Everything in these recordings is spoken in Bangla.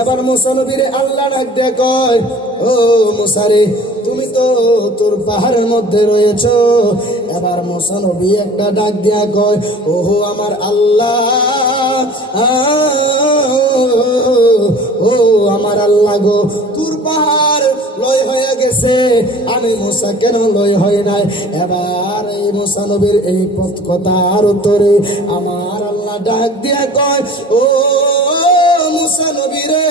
এবার মুসা নবীরে আল্লাহ ডাক দিয়ে কয়, ও মুসা রে, তুমি তো তোর পাহাড়ের মধ্যে রয়েছো। এবার মুসা নবী একটা ডাক দিয়া কয়, ওহো আমার আল্লাহ, ও আমার আল্লাহ গো, তোর পাহাড় লয় হয়ে গেছে, আমি মুসা কেন লয় হয় নাই? এবার এই মুসা নবীর এই কথার উত্তরে আমার আল্লাহ ডাক দিয়া কয়, ও মুসা নবী রে,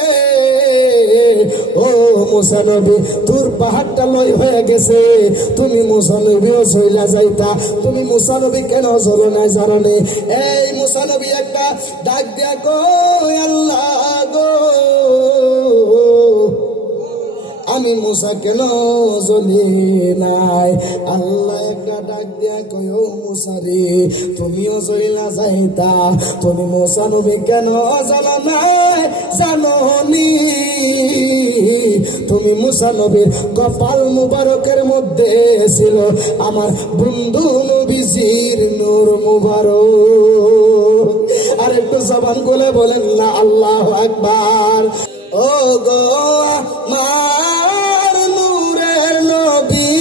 ও মুসা নবী, তোর পাহাড়টা লয় হয়ে গেছে, তুমি মুসা নবীও চইলা যাইতা, তুমি মুসা নবী কেন চলো না জানো নে? এই মুসা নবী একটা ডাক দিয়া কয়, আল্লাহ গো, আমি মুসা কেন জ্বলি নাই? আল্লাহ একটা ডাক দিয়া কয়, ও মুসা রে, তুমিও জ্বলিলা যাইতা, তুমি মুসা নবী কেন জানো নাই? জানো নি তুমি মুসা নবীর কপাল মুবারকের মধ্যে ছিল আমার বন্ধু নবীজির নূর মুবারক। আর একটু জবান খুলে বলেন না আল্লাহু আকবার। ও গো আমার নূরের নবী,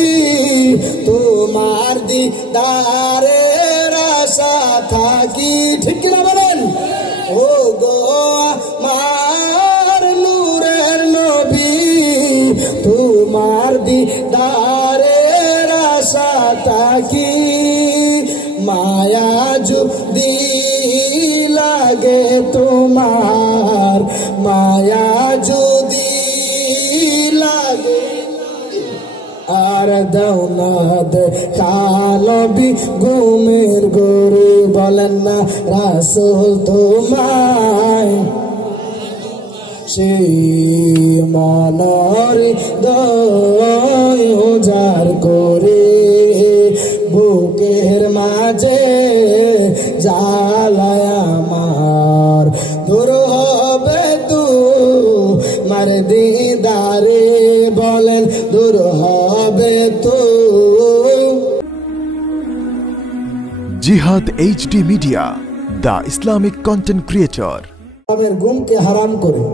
তোমার দিদারের আশা থাকি, ঠিক না বলেন? ও গো আমার নূরের নবী, তোমার দিদারের আশা থাকি, মায়া যদি লাগে তোমার, মায়া যদি লাগে আর দাও না কালবি ঘুমের গরু, বলেন না রাসূল তোমায় সেই মনের দয় উজাড় করে, বুকের মাঝে জ্বালায় আমার, দূর হবে তোমার দিদারে, বলেন দূর হবে তো। জিহাদ HD media, the Islamic content creator. আমের গুমকে হারাম করে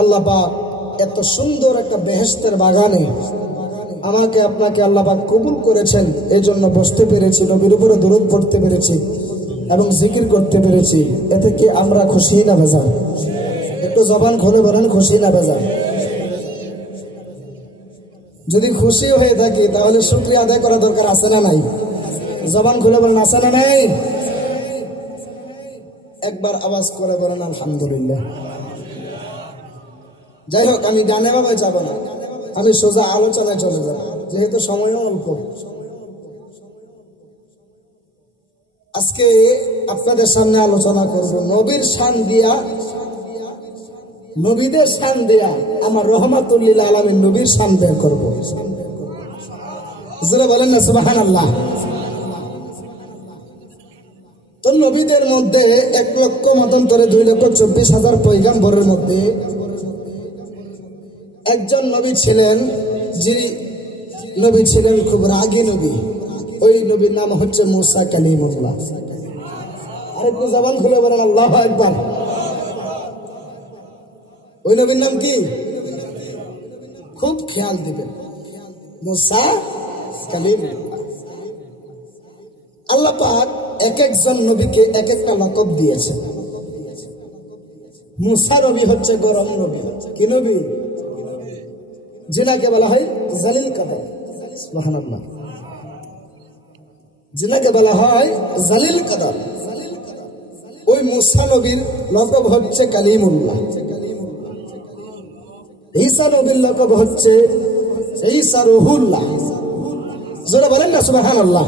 আল্লাহ পাক এত সুন্দর একটা বেহেশতের বাগানে আমাকে আপনাকে আল্লাহ পাক কবুল করেছেন, এই জন্য বসতে পেরেছি, নবীর উপরে দরুদ পড়তে পেরেছি এবং জিকির করতে পেরেছি। এতে কি আমরা খুশি না বেজার? একটু জবান খুলে বলেন, খুশি না বেজার? যদি খুশি হয়ে থাকি তাহলে শুকরিয়া আদায় করা দরকার আছে না নাই? জবান খুলে বলেন, আছে না নাই? একবার আওয়াজ করে বলেন আলহামদুলিল্লাহ। যাই হোক, আমি গানে ভাবে যাব না, আমি সোজা আলোচনায় চলে যাব, যেহেতু সময়ও অল্প। আজকে আপনাদের সামনে আলোচনা করব নবীর শান দিয়া, নবীদের শান দিয়া আমার রহমাতুল লিল আলামিন নবীর শান বের করব। জোরে বলেন না সুবহানাল্লাহ। তো নবীদের মধ্যে 1 লক্ষ মতান্তরে 2,24,000 পয়গাম্বরের মধ্যে একজন নবী ছিলেন, যিনি নবী ছিলেন খুব রাগী নবী। ওই নবীর নাম হচ্ছে মুসা কালিমুল্লাহ। আরেকটু জবান খুলে বলেন আল্লাহু আকবার। ওই নবীর নাম কি? খুব খেয়াল দিবেন, মুসা কালিমুল্লাহ। আল্লাহ পাক এক একজন নবীকে এক একটা লকব দিয়েছে। মুসা নবী হচ্ছে গরম নবী। কি নবী? যিনাকে বলা হয় জালিল কাদার। সুবহানাল্লাহ। যিনাকে বলা হয় জালিল কাদার, ওই মুসা নবীর লকব হচ্ছে কালিমুল্লাহ। ঈসা নবীর লকব হচ্ছে ঈসা রুহুল্লাহ। যারা বলেন না সুবহানাল্লাহ।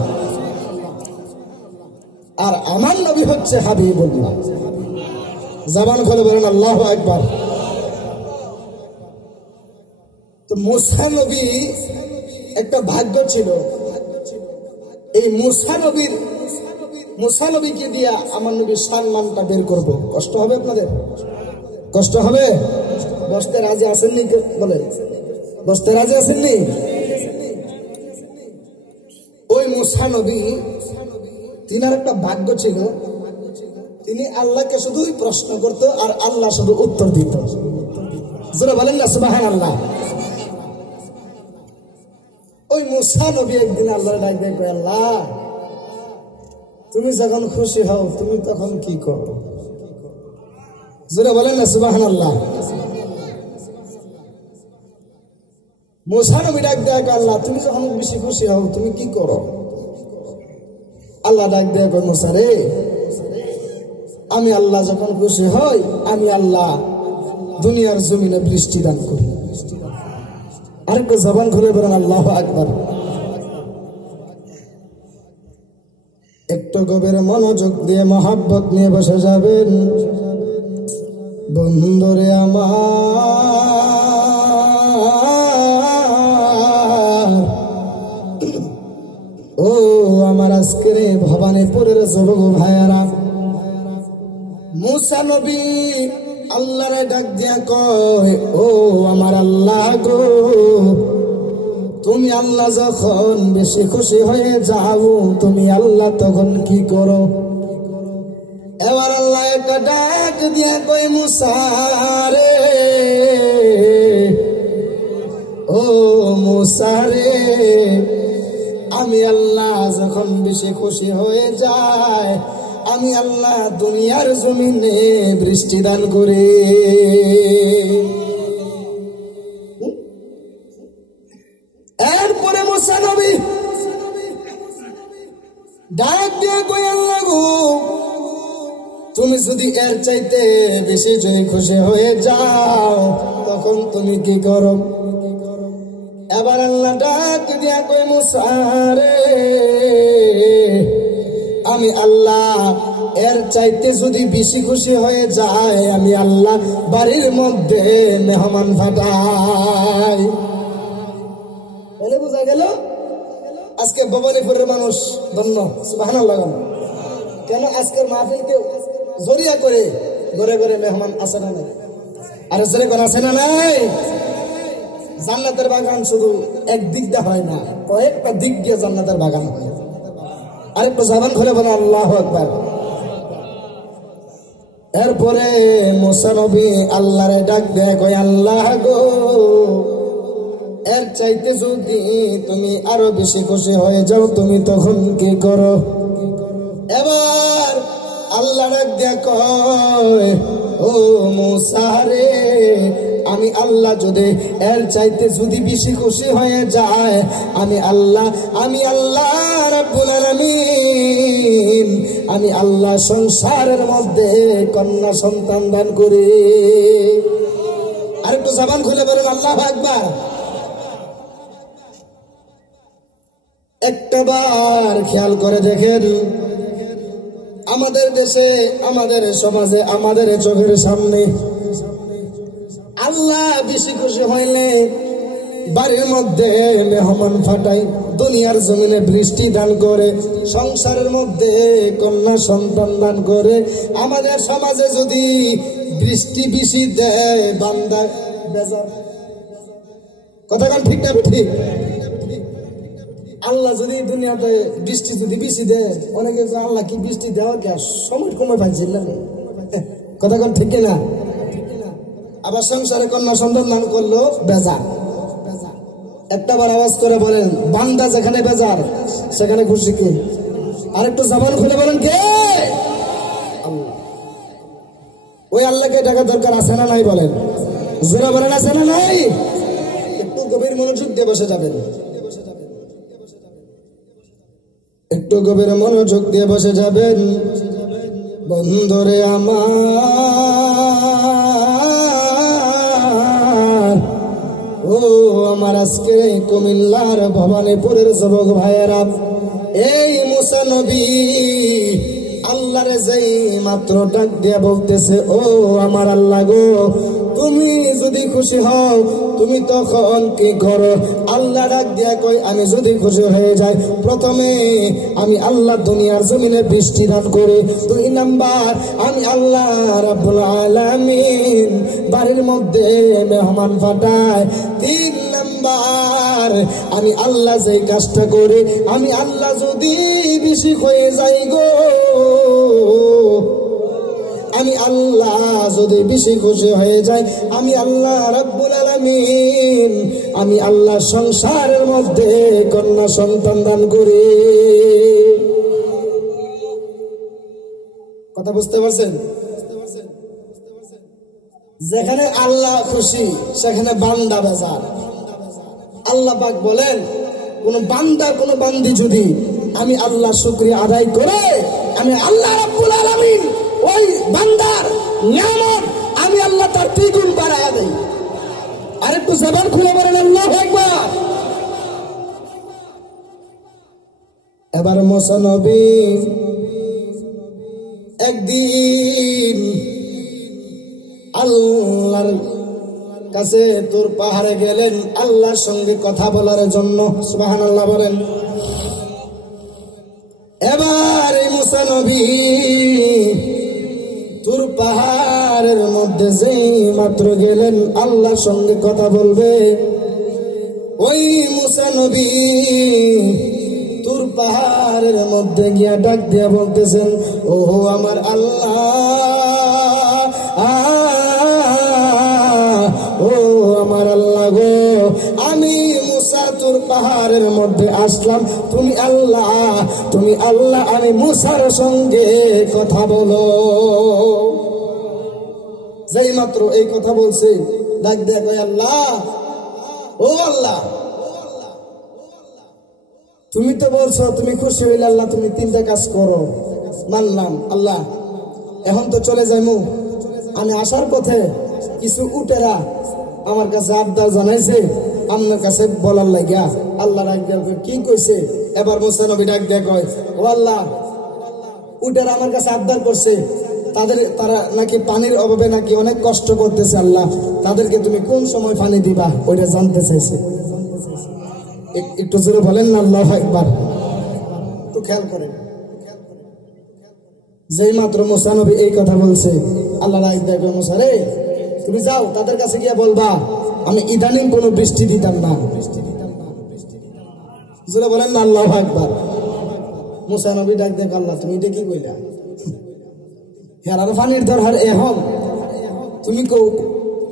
আর আমার নবী হচ্ছে হাবিবুল্লাহ। জবান খুলে বলেন আল্লাহু আকবার। তো মুসা নবী একটা ভাগ্য ছিল, এই মুসা নবীকে দিয়া আমার নবীর সম্মানটা বের করব। কষ্ট হবে আপনাদের? কষ্ট হবে? বসতে রাজি আছেননি? বলে বসতে রাজি আছেননি? ওই মুসা নবী, তিনার একটা ভাগ্য ছিল, তিনি আল্লাহকে শুধুই প্রশ্ন করতো আর আল্লাহ শুধু উত্তর দিত। যারা বলেন না সুবহানাল্লাহ। ওই মুসা নবী একদিন আল্লাহর ডাক দিয়ে কয়, আল্লাহ তুমি যখন খুশি হও তুমি তখন কি করো? যারা বলেন না সুবহানাল্লাহ। মুসা নবী ডাক দিয়ে কয়, আল্লাহ তুমি যখন বেশি খুশি হও তুমি কি করো? আল্লাহ ডাক দিয়ে কয়, মুসা রে, আমি আল্লাহ যখন খুশি হই আমি আল্লাহ দুনিয়ার জমিনে বৃষ্টি দান করি। আরেকটু জবান খুলে বলেন আল্লাহু আকবার। একটু গভীর মনোযোগ দিয়ে মহাব্বত নিয়ে বসে যাবেন। বন্ধুরে আমার, ও আমার আজকের ভবানীপুরের যুবক ভাইয়ারা, মুসা নবী আল্লাহরে ডাক দিয়া কয়, ও আমার আল্লাহ গো, তুমি আল্লাহ যখন বেশি খুশি হয়ে যাও তুমি আল্লাহ তখন কি করো? এবার আল্লাহ একটা ডাক দিয়া কয়, মুসা রে, ও মুসা রে, আমি আল্লাহ যখন বেশি খুশি হয়ে যায় আমি আল্লাহ দুনিয়ার জমিনে বৃষ্টি দান করি। এরপরে মুসা নবী ডাক দিয়ে কই, আল্লাহ গো, তুমি যদি এর চাইতে বেশি যদি খুশি হয়ে যাও তখন তুমি কি করো? এবার আল্লাহ ডাক দিয়া কই, মুসা রে, আমি আল্লাহ এর চাইতে যদি বেশি খুশি হয়ে যায় আমি আল্লাহ বাড়ির মধ্যে মেহমান ফাটাই। বুঝা গেল? আজকে ভবানীপুরের মানুষ ধন্য, সুবহানাল্লাহ। কেন আজকের মাহফিলকে জরিয়া করে ঘরে ঘরে মেহমান আসে না নাই? আরে জোরে করে আসে না নাই? জান্নাতের বাগান শুধু একদিক দিয়ে হয় না, কয়েকটা দিক দিয়ে জান্নাতের বাগান হয়। আরেকটু জবান খুলে বলে আল্লাহু আকবার। এরপরে মুসা নবী আল্লাহরে ডাক দেয়, কয়, আল্লাহ গো, এর চাইতে যদি তুমি আরো বেশি খুশি হয়ে যাও তুমি তখন কি করো? এবার আল্লাহ ডাক দেয় কয়, ও মুসা রে, আমি আল্লাহ যদি এর চাইতে যদি বেশি খুশি হয়ে যায় আমি আল্লাহ রাব্বুল আলামিন, আমি আল্লাহ সংসারের মধ্যে কন্যা সন্তান দান করি। আরেকটু জবান খুলে বলেন আল্লাহু আকবার। একটাবার খেয়াল করে দেখেন, আমাদের দেশে, আমাদের সমাজে, আমাদের চোখের সামনে আল্লাহ বেশি খুশি হইলে বাড়ির মধ্যে মেহমান ফাটাই, দুনিয়ার জমিনে বৃষ্টি দান করে, সংসারের মধ্যে কন্যা সন্তান দান করে। আমাদের সমাজে যদি বৃষ্টি বেশি দেয় বান্দা বেজার। কথা কান ঠিক না ঠিক? আল্লাহ যদি দুনিয়াতে বৃষ্টি যদি বেশি দেয়, অনেকে আল্লাহ কি বৃষ্টি দেওয়া কে সময় কমে পাইছিল। কথা কান ঠিক না? আবার সংসারে কন্যা সন্তান দান করলো বেজার। একটা বার আওয়াজ করে বলেন, বান্দা যেখানে বেজার সেখানে খুশি কে? আরেকটু জবান খুলে বলেন কে? আল্লাহ। ওই আল্লাহকে ডাকা দরকার আছে না নাই? বলেন জোরে বলেন, আছে না নাই? একটু গভীর মনোযোগ দিয়ে বসে যাবেন, একটু গভীর মনোযোগ দিয়ে বসে যাবেন। বন্ধুরে আমার, ও আমার আজকে কুমিল্লার ভবানীপুরের যুবক ভাইয়েরা, এই মুসা নবী আল্লাহরে যেই মাত্র ডাক দিয়া বলতেছে, ও আমার আল্লাহ গো, তুমি যদি খুশি হও তুমি তখন কি করো? আল্লাহ ডাক দিয়া কই, আমি যদি খুশি হয়ে যাই প্রথমে আমি আল্লাহ দুনিয়ার জমিনে বৃষ্টি দান করি, 2 নাম্বার আমি আল্লাহ রাব্বুল আলামিন বাড়ির মধ্যে মেহমান ফাটাই, 3 নাম্বার আমি আল্লাহ যেই কাজটা করি আমি আল্লাহ যদি বেশি হয়ে যাই গো আমি আল্লাহ যদি বেশি খুশি হয়ে যায়, আমি আল্লাহ রাব্বুল আলামিন, আমি আল্লাহ সংসারের মধ্যে কন্যা সন্তান দান করি। কথা বুঝতে পারছেন? যেখানে আল্লাহ খুশি সেখানে বান্দা বেজার। আল্লাহ পাক বলেন, কোন বান্দা কোন বান্দি যদি আমি আল্লাহ শুকরিয়া আদায় করে, আমি আল্লাহ রাব্বুল আলামিন ওই বান্দার নিয়ামত আমি আল্লাহ তার দ্বিগুণ বাড়ায়া দেই। আর একটু জবান খুলে বলেন আল্লাহু আকবার। এবার মুসা নবী একদিন আল্লাহর কাছে তোর পাহাড়ে গেলেন আল্লাহর সঙ্গে কথা বলার জন্য। সুবহানাল্লাহ বলেন। এবার এই মুসা নবী তোর পাহাড়ের মধ্যে যেই মাত্র গেলেন আল্লাহর সঙ্গে কথা বলবে, ওই মুসা নবী তোর পাহাড়ের মধ্যে গিয়া ডাক দিয়া বলতেছেন, ও আমার আল্লাহ, ও আমার আল্লাহ গো, আমি মুসা তোর পাহাড়ের মধ্যে আসলাম, তুমি আল্লাহ, আমি মুসার সঙ্গে কথা বলো। যেই মাত্র এই কথা বলছে ডাক দেয়া কয়, আল্লাহ, ও আল্লাহ, তুমি তো বলছো তুমি খুশি হইলে আল্লাহ তুমি তিনটা কাজ করো, মানলাম আল্লাহ, এখন তো চলে যাইমু। আমি আসার পথে কিছু উটেরা আমার কাছে আবদার জানাইছে আপনার কাছে বলার লাগিয়া। আল্লাহ কি কইছে? এবার মুসা নবী ডাক দেয়া কয়, ও আল্লাহ, উটেরা আমার কাছে আবদার করছে, তারা নাকি পানির অভাবে নাকি অনেক কষ্ট করতেছে, আল্লাহ তাদেরকে তুমি কোন সময় পানি দিবা ওইটা জানতে চাইছে। একটু জোরে বলেন না আল্লাহু আকবার। একটু খেয়াল করেন, যেই মাত্র মুসা নবী এই কথা বলছে আল্লাহ ডাক দেয়া কয়, মুসা রে, তুমি যাও তাদের কাছে গিয়ে বলবা আমি ইদানিং কোনো বৃষ্টি দিতাম না। জোরে বলেন না আল্লাহু আকবার। মুসা নবী ডাক দেখ, আল্লাহ তুমি এটা কি কইলা? হেরার পানির দরকার এখন, তুমি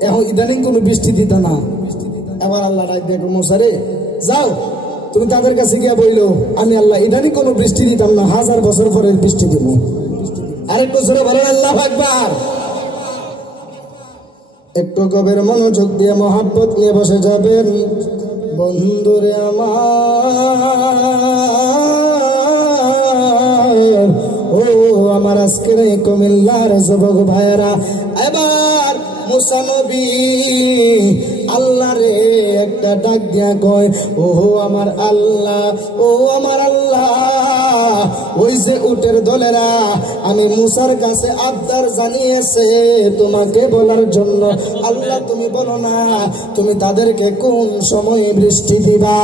এখন ইদানিং কোনো বৃষ্টি দিতা না। এবার আল্লাহ ডাক দেখ, মুসা রে যাও তুমি তাদের কাছে গিয়ে বইলো আমি আল্লাহ ইদানিং কোনো বৃষ্টি দিতাম না, 1000 বছর পরে বৃষ্টি দিব। আরেকটু জোরে বলেন আল্লাহু আকবার। একটু গভীর মনোযোগ দিয়ে মহাব্বত নিয়ে বসে যাবেন। বন্ধুরে আমার, ও আমার আজকের এই কুমিল্লার যুবক ভাইয়েরা, এবার মুসা নবী আল্লাহ রে একটা ডাক দিয়া কয়, ও আমার আল্লাহ, ও আমার আল্লাহ, ওই যে উটের দলেরা আমি মুসার কাছে আবদার জানিয়েছে তোমাকে বলার জন্য, আল্লাহ তুমি বলো না তুমি তাদেরকে কোন সময় বৃষ্টি দিবা।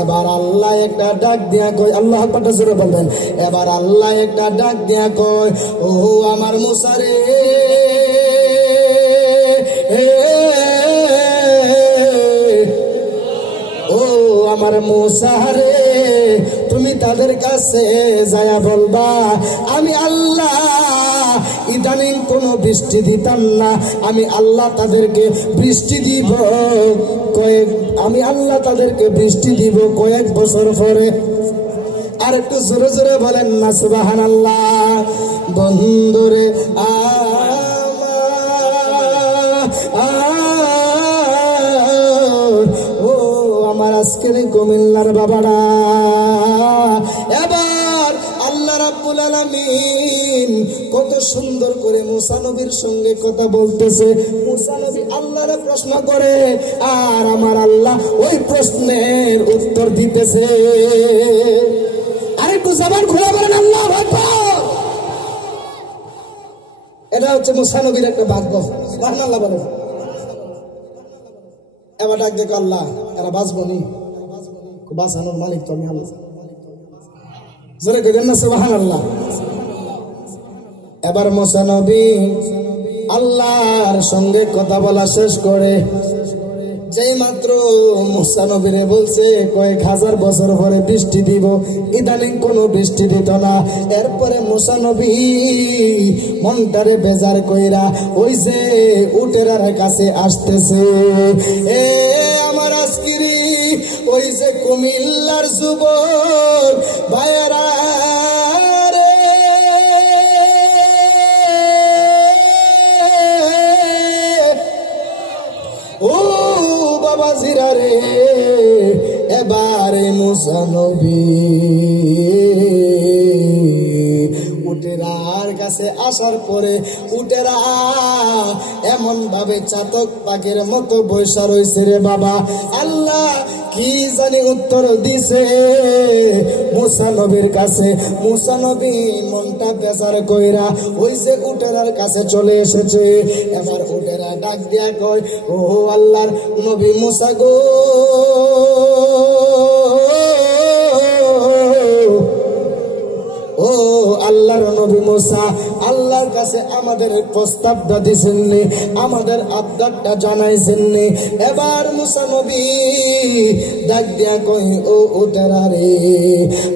এবার আল্লাহ একটা ডাক দিয়া কয়, আল্লাহ আকবার জোরে বলবেন। এবার আল্লাহ একটা ডাক দিয়া কয়, ও আমার মুসা রে, ও আমার মুসা রে, তুমি তাদের কাছে যায়া বলবা আমি আল্লাহ ইদানিং কোনো বৃষ্টি দিতাম না, আমি আল্লাহ তাদেরকে বৃষ্টি দিব কয়েক বছর পরে। আর একটু জোরে জোরে বলেন না সুবহানাল্লাহ। বন্ধুরে ও আমার আজকের কুমিল্লার বাবারা, এবার আল্লাহ রাব্বুল আলামিন কত সুন্দর করে মুসা নবীর সঙ্গে কথা বলতেছে। মুসা নবী আল্লাহরে প্রশ্ন করে আর আমার আল্লাহ ওই প্রশ্নের উত্তর দিতেছে। আরেকটু জবান খুলে বলেন আল্লাহু আকবার। এটা হচ্ছে মুসা নবীর একটা ভাগ্য। সুবহানাল্লাহ বলেন। এবার ডাক দেখো আল্লাহ, এরা বাঁচবো নি? বাঁচানোর মালিক তো আমি আল্লাহ। জোরে করেন না সুবহানাল্লাহ। এবার মুসা নবী আল্লাহর সঙ্গে কথা বলা শেষ করে যেই মাত্র মুসা নবীরে বলছে কয়েক হাজার বছর পরে বৃষ্টি দিব, ইদানিং কোনো বৃষ্টি দিত না। এরপরে মুসা নবী মনটারে বেজার কইরা ওই যে উটেরার কাছে আসতেছে। এ আমার আজকিরি ওই যে কুমিল্লার যুবক ভাইয়েরা ও বাবা জিরা রে, এবারে মুসা নবী উটেরার কাছে আসার পরে উটেরা এমন ভাবে চাতক পাখির মতো বৈশা রয়েছে রে বাবা। আল্লাহ কি জানি উত্তর দিছে মুসা নবীর কাছে। মুসা নবী মনটা বেজার কইরা ওই যে উটেরার কাছে চলে এসেছে। এবার উটেরা ডাক দিয়া কয়, ও আল্লাহর নবী মুসা গো, ও আল্লাহর নবী মুসা, আল্লাহর কাছে আমাদের প্রস্তাবটা দিছেননি, আমাদের আবদারটা জানাইছেননি। এবার মুসা নবী ডাক দিয়া কই, ও উটেরা রে,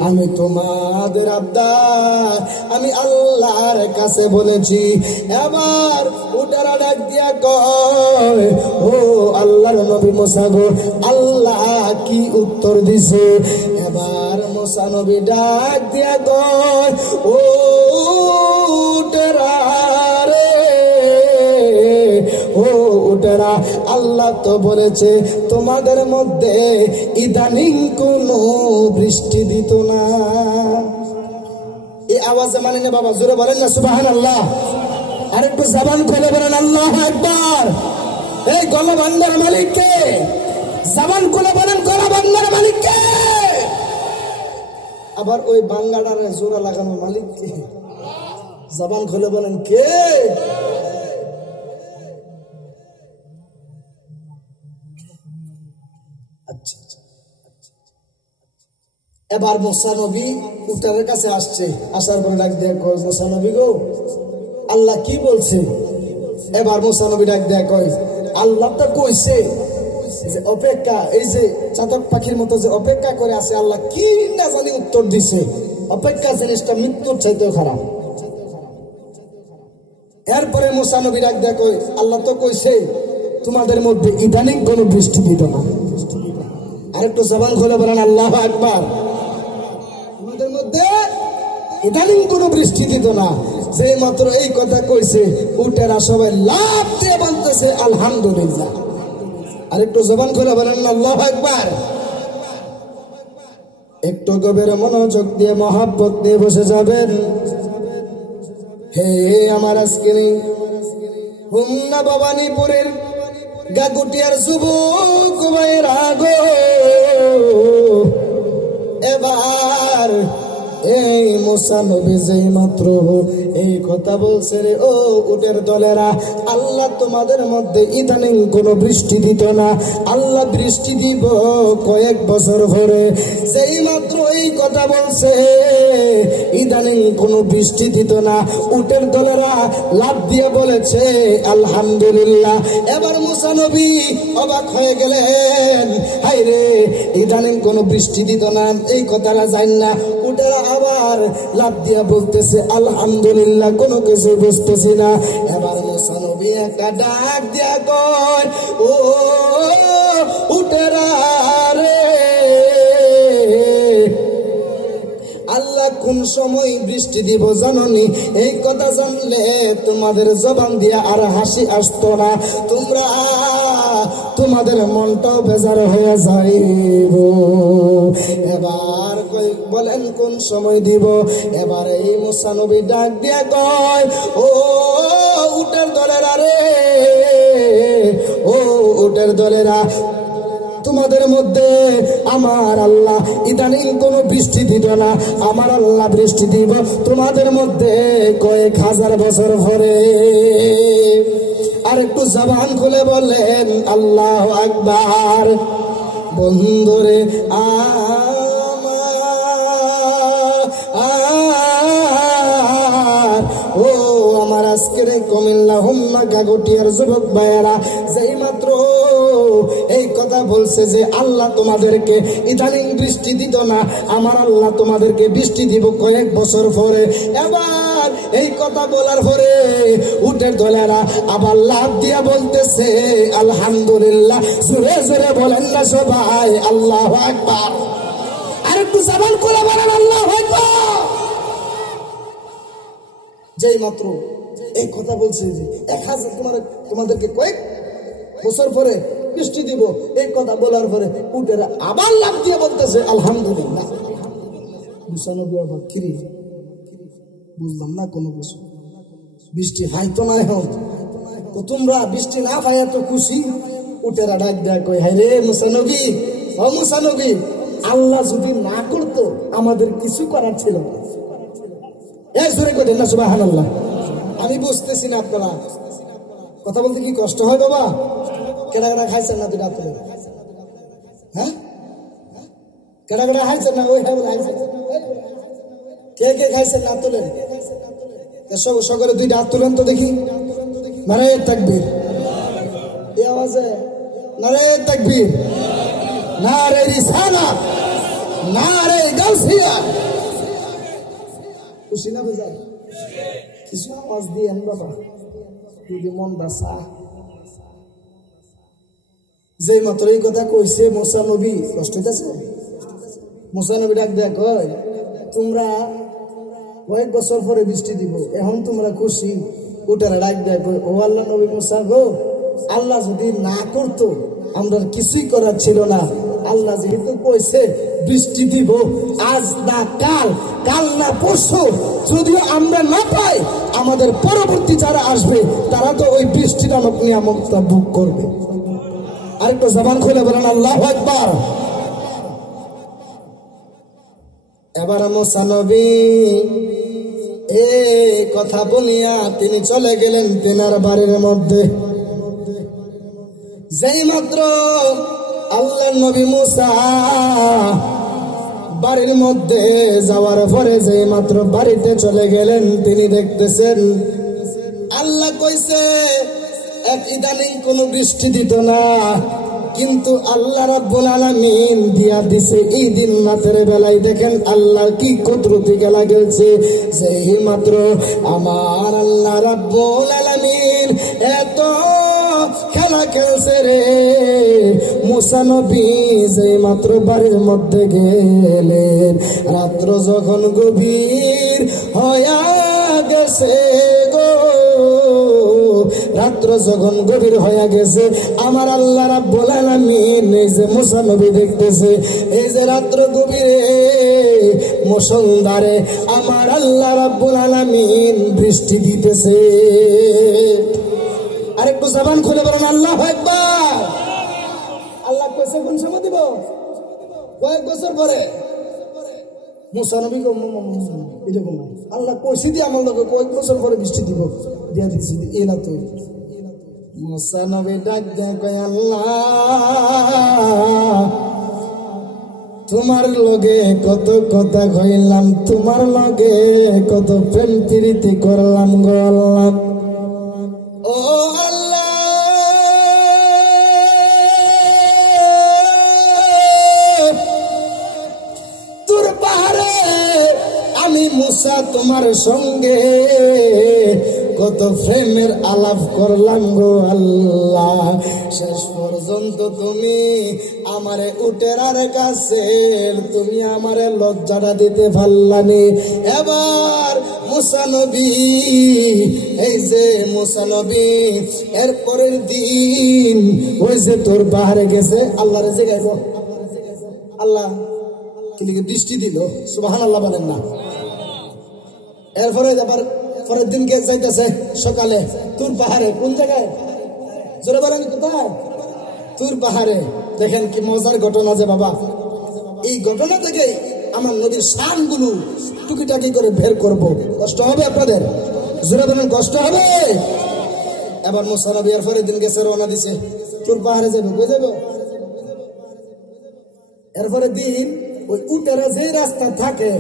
আমি তোমাদের আবদার আমি আল্লাহর কাছে বলেছি। এবার উটেরা ডাক দিয়া কয়, ও আল্লাহর নবী মুসা গো, আল্লাহ কি উত্তর দিছে? এবার মুসা নবী ডাক দিয়া কয়, ও উটেরা রে, ও উটেরা, আল্লাহ তো বলেছে তোমাদের মধ্যে ইদানিং কোনো বৃষ্টি দিত না। এই আওয়াজে মানে না বাবা, জোরে বলেন না সুবহানাল্লাহ। আর একটু জবান খুলে বলেন আল্লাহু আকবার। এই গলা বান্দার মালিক কে? জবান খুলে বলেন গলা বান্দার মালিক কে? আবার ওই বাঙ্গাটারে জোড়া লাগানোর মালিক কে? জবান খুলে বলেন কে? আচ্ছা, এবার মুসা নবী উটের কাছে আসছে। আসার পরে ডাক দেয়া কয়, মুসা নবী গো, আল্লাহ কি বলছে? এবার মুসা নবী ডাক দেয়া কয়, আল্লাহ তো কইছে যে অপেক্ষা, এই যে চাতক পাখির মতো যে অপেক্ষা করে আছে, আল্লাহ কি না জানি উত্তর দিছে। অপেক্ষা জিনিসটা মৃত্যুর চাইতেও খারাপ। এরপরে মুসা নবী ডাক দেয়া কয়, আল্লাহ তো কইছে তোমাদের মধ্যে ইদানিং কোনো বৃষ্টি দিত না। আরেকটু জবান খুলে বলেন আল্লাহু আকবার। তোমাদের মধ্যে ইদানিং কোনো বৃষ্টি দিত না। যে মাত্র এই কথা কইছে উটেরা সবাই লাফ দিয়ে বলতেছে আলহামদুলিল্লাহ। আরেকটু জবান খুলে বলেন আল্লাহু আকবার। একটু গভীর মনোযোগ দিয়ে মহাব্বত দিয়ে বসে যাবেন। হে আমার আজকের হুমনা ভবানীপুরের গাগুটিয়ার যুবক ভাইরা গো, এবার এই মুসা নবী যেই মাত্র এই কথা বলছে রে, ও উটের দলেরা, আল্লাহ তোমাদের মধ্যে ইদানিং কোনো বৃষ্টি দিত না, আল্লাহ বৃষ্টি দিব কয়েক বছর পরে। যেই মাত্র এই কথা বলছে ইদানিং কোনো বৃষ্টি দিত না, উটের দলেরা লাফ দিয়ে বলেছে আলহামদুলিল্লাহ। এবার মুসা নবী অবাক হয়ে গেলেন, হাই রে, ইদানিং কোনো বৃষ্টি দিত না এই কথাটা জান না। উটেরা আবার লাফ দিয়া বলতেছে আলহামদুলিল্লাহ, কোনো কিছু বুঝতেছি না। এবার মুসা নবী একটা ডাক দিয়া কয়, ও উটেরা রে, আল্লাহ কোন সময় বৃষ্টি দিব জাননি? এই কথা জানলে তোমাদের জবান দিয়া আর হাসি আসতো না, তোমরা তোমাদের মনটাও বেজার হয়ে যাইব। এবার কই বলেন কোন সময় দিব? এবার এই মুসা নবী ডাক দিয়া কয়, ও উটের দলেরা রে, ও উটের দলেরা, তোমাদের মধ্যে আমার আল্লাহ ইদানিং কোনো বৃষ্টি দিত না, আমার আল্লাহ বৃষ্টি দিব তোমাদের মধ্যে কয়েক হাজার বছর পরে। আর একটু জবান খুলে বলেন আল্লাহু আকবার। বন্ধুরে ও আমার আজকের কুমিল্লা হুম্মা গাগুটিয়ার যুবক ভাইয়েরা, যে এই মাত্র এই কথা বলছে যে আল্লাহ তোমাদেরকে ইদানিং বৃষ্টি দিত না, আমার আল্লাহ তোমাদেরকে বৃষ্টি দিব কয়েক বছর পরে। এবার এই কথা বলার পরে উটের দলেরা আবার লাভ দিয়া বলতেছে আলহামদুলিল্লাহ। জোরে জোরে বলেন না সবাই আল্লাহু আকবার। আরেকটু জবান খুলে বলেন আল্লাহু আকবার। যেই মাত্র এই কথা বলছে যে 1000 তোমাদেরকে কয়েক বছর পরে বৃষ্টি দিব, এই কথা বলার পরে উটেরা আবার লাভ দিয়ে বলতেছে আলহামদুলিল্লাহ। বুঝলাম না কোনো কিছু, বৃষ্টি পাইতো না এখন তো তোমরা বৃষ্টি না পাই এত খুশি। উটেরা ডাক দেয়া কই হায় রে মুসা নবী, ও মুসা নবী, আল্লাহ যদি না করতো আমাদের কিছু করার ছিল না। এই জোরে কই দেন না সুবহানাল্লাহ। আমি বুঝতেছি না আপনারা কথা বলতে কি কষ্ট হয় বাবা? কেডা কেডা খাইছেন না দুটা তুলে? হ্যাঁ কেডা কেডা খাইছেন না? ওই হ্যাঁ কে কে খাইছেন না তুলেন? সকলে 2টা হাত তুলেন তো দেখি। নারে তাকবীর, এই আওয়াজে নারে তাকবীর, নারে রিসালাত, নারে গাউসিয়া। খুশি না বুঝা? কিছু আওয়াজ দিয়েন বাবা যদি মন বাসা। যে মাত্র এই কথা কইছে মুসা নবী কষ্ট হইতেছে। মুসা নবী ডাক দেয়া কয় তোমরা কয়েক বছর পরে বৃষ্টি দিব, এখন তোমরা খুশি? উটেরা ডাক দেয়া কয় ও আল্লাহ নবী মুসা গো, আল্লাহ যদি না করতো আমরা কিছুই করার ছিল না। আল্লাহ যেহেতু কইছে বৃষ্টি দিব আজ না কাল, কাল না পরশু, যদিও আমরা না পাই আমাদের পরবর্তী যারা আসবে তারা তো ওই বৃষ্টি নামক নিয়ামতটা ভোগ করবে। আরেকটু জবান খুলে বলেন আল্লাহু আকবার। এবার মুসা নবী এই কথা বলিয়া তিনি চলে গেলেন তেনার বাড়ির মধ্যে। যেই মাত্র আল্লাহর নবী মুসা বাড়ির মধ্যে যাওয়ার পরে যেই মাত্র বাড়িতে চলে গেলেন তিনি দেখতেছেন আল্লাহ কইছে এক ইদানিং কোনো বৃষ্টি দিত না, কিন্তু আল্লাহ রাব্বুল আলামিন দিয়া দিছে এই দিন রাতের বেলায়। দেখেন আল্লাহ কি কুদরতি খেলা গেছে। যেই মাত্র আমার আল্লাহ রাব্বুল আলামিন এত খেলা খেলছে রে, মুসা নবী যেই মাত্র বাড়ির মধ্যে গেলেন, রাত্র যখন গভীর হইয়া গেছে গো, রাত্র যখন গভীর হয়ে গেছে আমার আল্লাহ রাব্বুল আলামিন এই যে মুসা নবী দেখতেছে এই যে রাত্র গভীরে মুষলধারে আমার আল্লাহ রাব্বুল আলামিন বৃষ্টি দিতেছে। আরেকটু জবান খুলে বলেন আল্লাহু আকবার। আল্লাহ কইছে কোন সময় দিব? কয়েক বছর পরে। মুসা নবী এরকম আল্লাহ কইছে দিয়ে আমার লোক কয়েক বছর পরে বৃষ্টি দিব, দিয়া দিচ্ছি এ না তো। মুসা নবী ডাক দেয় কয় আল্লাহ তোমার লগে কত কথা কইলাম, তোমার লগে কত প্রেম প্রীতি করলাম গো আল্লাহ। ও আল্লাহ তোর পাহাড়ে আমি মুসা তোমার সঙ্গে কত প্রেমের আলাপ করলাম গো আল্লাহ, শেষ পর্যন্ত তুমি আমারে উটেরার কাছে তুমি আমারে লজ্জাটা দিতে পারলানি। এবার মুসা নবী এই যে মুসা নবী এর পরের দিন ওই যে তোর পাহাড়ে গেছে আল্লাহরে জিগাইব, আল্লাহ কি দৃষ্টি দিল? সুবহানাল্লাহ বলেন না। এরপরে আবার পরের দিন কে যাইতেছে সকালে তুর পাহাড়ে। কোন জায়গায়? জোরে বলেন কোথায়? তুর পাহাড়ে। দেখেন কি মজার ঘটনা যে বাবা, এই ঘটনা থেকে আমার নবীর শানগুলো টুকিটাকি করে বের করব। কষ্ট হবে আপনাদের? জোরে বলেন কষ্ট হবে? এবার মুসা নবী এর পরের দিন গেছে, রওনা দিছে তুর পাহাড়ে যাবে। কই যাবে? এরপরে দিন ওই উটেরা যে রাস্তা থাকে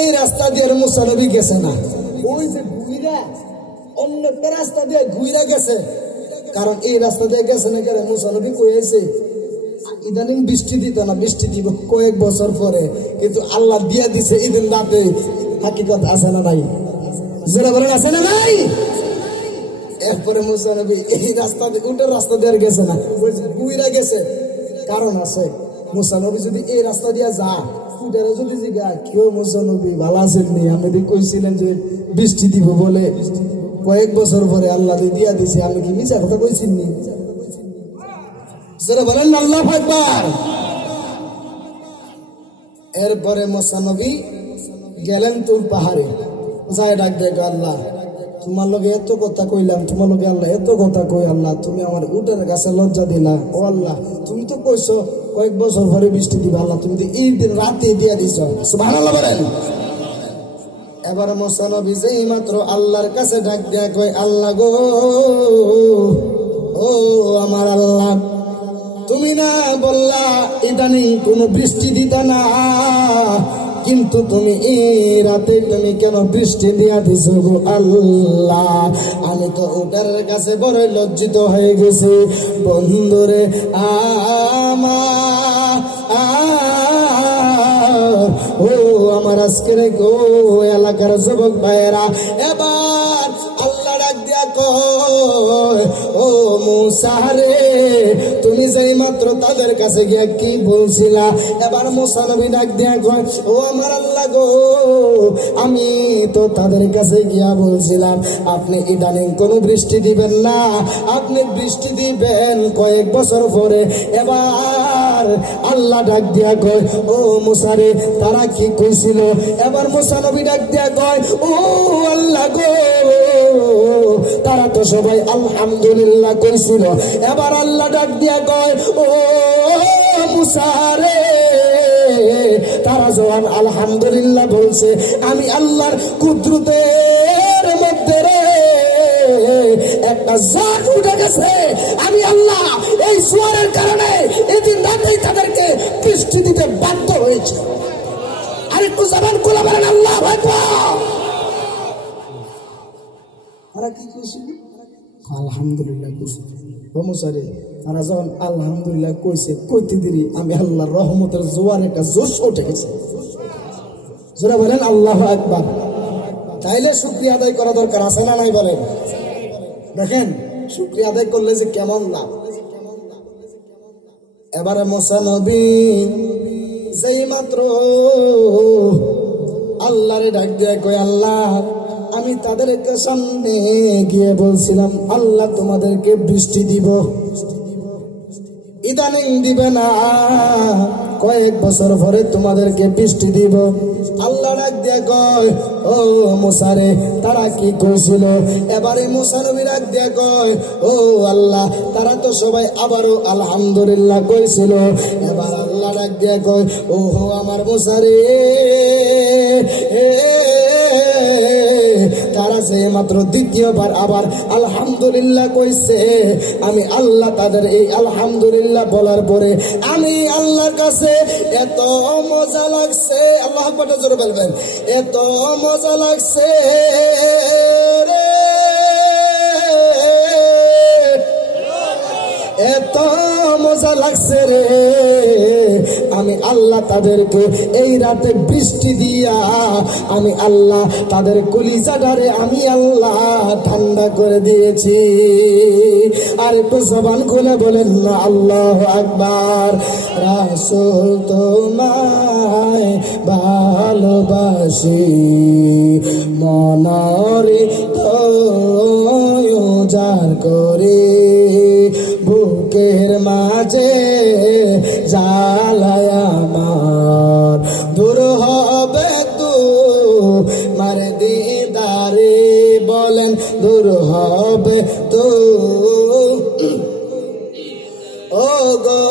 এই রাস্তা দিয়ে মুসা নবী গেছে না, ওই যে ঘুইরা অন্য একটা রাস্তা দিয়ে ঘুইরা গেছে। কারণ এই রাস্তা দিয়ে গেছে না কেন মুসা নবী কইছে ইদানিং বৃষ্টি দিত না, বৃষ্টি দিব কয়েক বছর পরে, কিন্তু আল্লাহ দিয়া দিছে ইদিন রাতে। হাকিকত আছে না নাই? যারা বলেন আছে না নাই? এরপরে মুসা নবী এই রাস্তা দিয়ে উটের রাস্তা দিয়ে গেছে না, বুইরা গেছে। কারণ আছে, মুসা নবী যদি এই রাস্তা দিয়া যা, উটের যদি জিগা কেউ মুসা নবী ভালো আছেন নি, আমি কইছিলেন যে বৃষ্টি দিব বলে, কয়েক বছর পরে আল্লাহ দিয়া দিছে, আমি কি মিছা কথা কইছি নি? যারা বলেন আল্লাহু আকবার। এরপরে মুসা নবী গেলেন তুর পাহাড়ে, যায় ডাক দেখ, আল্লাহ তোমার লগে এত কথা কইলাম, তোমার লগে আল্লাহ এত কথা কই, আল্লাহ তুমি আমার উটের কাছে লজ্জা দিলা। ও আল্লাহ, তুমি তো কইছো কয়েক বছর পরে বৃষ্টি দিবা, আল্লাহ তুমি তো এই দিন রাতে দিয়া দিছ। সুবহানাল্লাহ বলেন। এবার মুসা নবী যেই মাত্র আল্লাহর কাছে ডাক দেয়া কই, আল্লাহ গো, ও আমার আল্লাহ, তুমি না বললা ইদানিং কোনো বৃষ্টি দিতা না, কিন্তু তুমি এই রাতে তুমি কেন বৃষ্টি দিয়া দিছ গো আল্লাহ? আমি তো উটের কাছে বড় লজ্জিত হয়ে গেছি। বন্ধুরে ও আমার আজকের গো এলাকার যুবক ভাইয়েরা, এবার আল্লাহ ডাক দিয়া কয়, ও মুসা রে, তুমি যেই মাত্র তাদের কাছে গিয়া কি বলছিলা? এবার মুসা নবী ডাক দিয়া কয়, ও আমার আল্লাহ গো, আমি তো তাদের কাছে গিয়া বলছিলাম আপনি ইদানিং কোনো বৃষ্টি দিবেন না, আপনি বৃষ্টি দিবেন কয়েক বছর পরে। এবার আল্লাহ ডাক দিয়া কয়, ও মুসা রে, তারা কি কইছিল? এবার মুসা নবী ডাক দিয়া কয়, ও আল্লাহ গো, তারা তো সবাই আলহামদুলিল্লাহ কইছিল। এবার আল্লাহ ডাক দিয়া কয়, ও মুসা রে, তারা যখন আলহামদুলিল্লাহ বলছে, আমি আল্লাহর কুদরতের মধ্যে রে একটা জাত উঠে গেছে। আমি আল্লাহ এই জোয়ারের কারণে এদিন রাতেই তাদেরকে বৃষ্টি দিতে বাধ্য হয়েছে। আর একটু জবান খুলে বলেন আল্লাহু আকবার। তারা কি কইছিল? আলহামদুলিল্লাহ কইছে। মুসারে তারা যখন আলহামদুলিল্লাহ কইছে, কইতে দিরি আমি আল্লাহর রহমতের জোয়ার একটা জোশ উঠে গেছে। যারা বলেন আল্লাহু আকবার। তাইলে শুকরিয়া আদায় করা দরকার আছে না নাই বলেন? দেখেন শুকরিয়া আদায় করলে যে কেমন লাভ। এবারে মুসা নবী যেই মাত্র আল্লাহরে ডাক দিয়ে কই, আল্লাহ আমি তাদেরকে সামনে গিয়ে বলছিলাম আল্লাহ তোমাদেরকে বৃষ্টি দিব, ইদানিং দিবে না, কয়েক বছর পরে তোমাদেরকে বৃষ্টি দিব। আল্লাহ ডাক দিয়ে কয়, ও মুসা রে, তারা কি কইছিল? এবারে মুসা নবী ডাক দিয়ে কয়, ও আল্লাহ, তারা তো সবাই আবারও আলহামদুলিল্লাহ কইছিল। এবার আল্লাহ ডাক দিয়ে কয়, ও আমার মুসা রে, তারা যে মাত্র দ্বিতীয়বার আবার আলহামদুলিল্লাহ কইছে, আমি আল্লাহ তাদের এই আলহামদুলিল্লাহ বলার পরে আমি আল্লাহর কাছে এত মজা লাগছে, আল্লাহ আকবার জোরে বলবেন, এত মজা লাগছে রে, এত মজা লাগছে রে, আমি আল্লাহ তাদেরকে এই রাতে বৃষ্টি দিয়া আমি আল্লাহ তাদের কলিজাটারে আমি আল্লাহ ঠান্ডা করে দিয়েছি। আর একটু জবান খুলে বলেন না আল্লাহু আকবার। রাসূল তোমায় ভালোবাসি, মনরে উজাড় করে বুকের মাঝে জ্বালায় আমার, দূর হবে তো মার দিদারে, বলেন দূর হবে তো। ও গো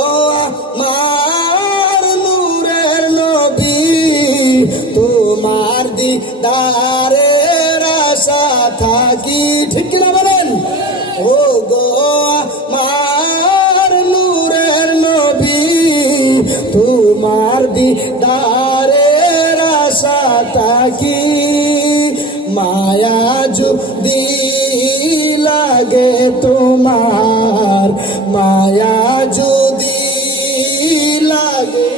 আমার নূরের নবী, তোমার দিদারের আশা থাকি, ঠিক কিনা বলেন? ও গো আমার নূরের নবী, তোমার দিদারের আশা থাকি, মায়া যদি লাগে তোমার মায়া যদি লাগে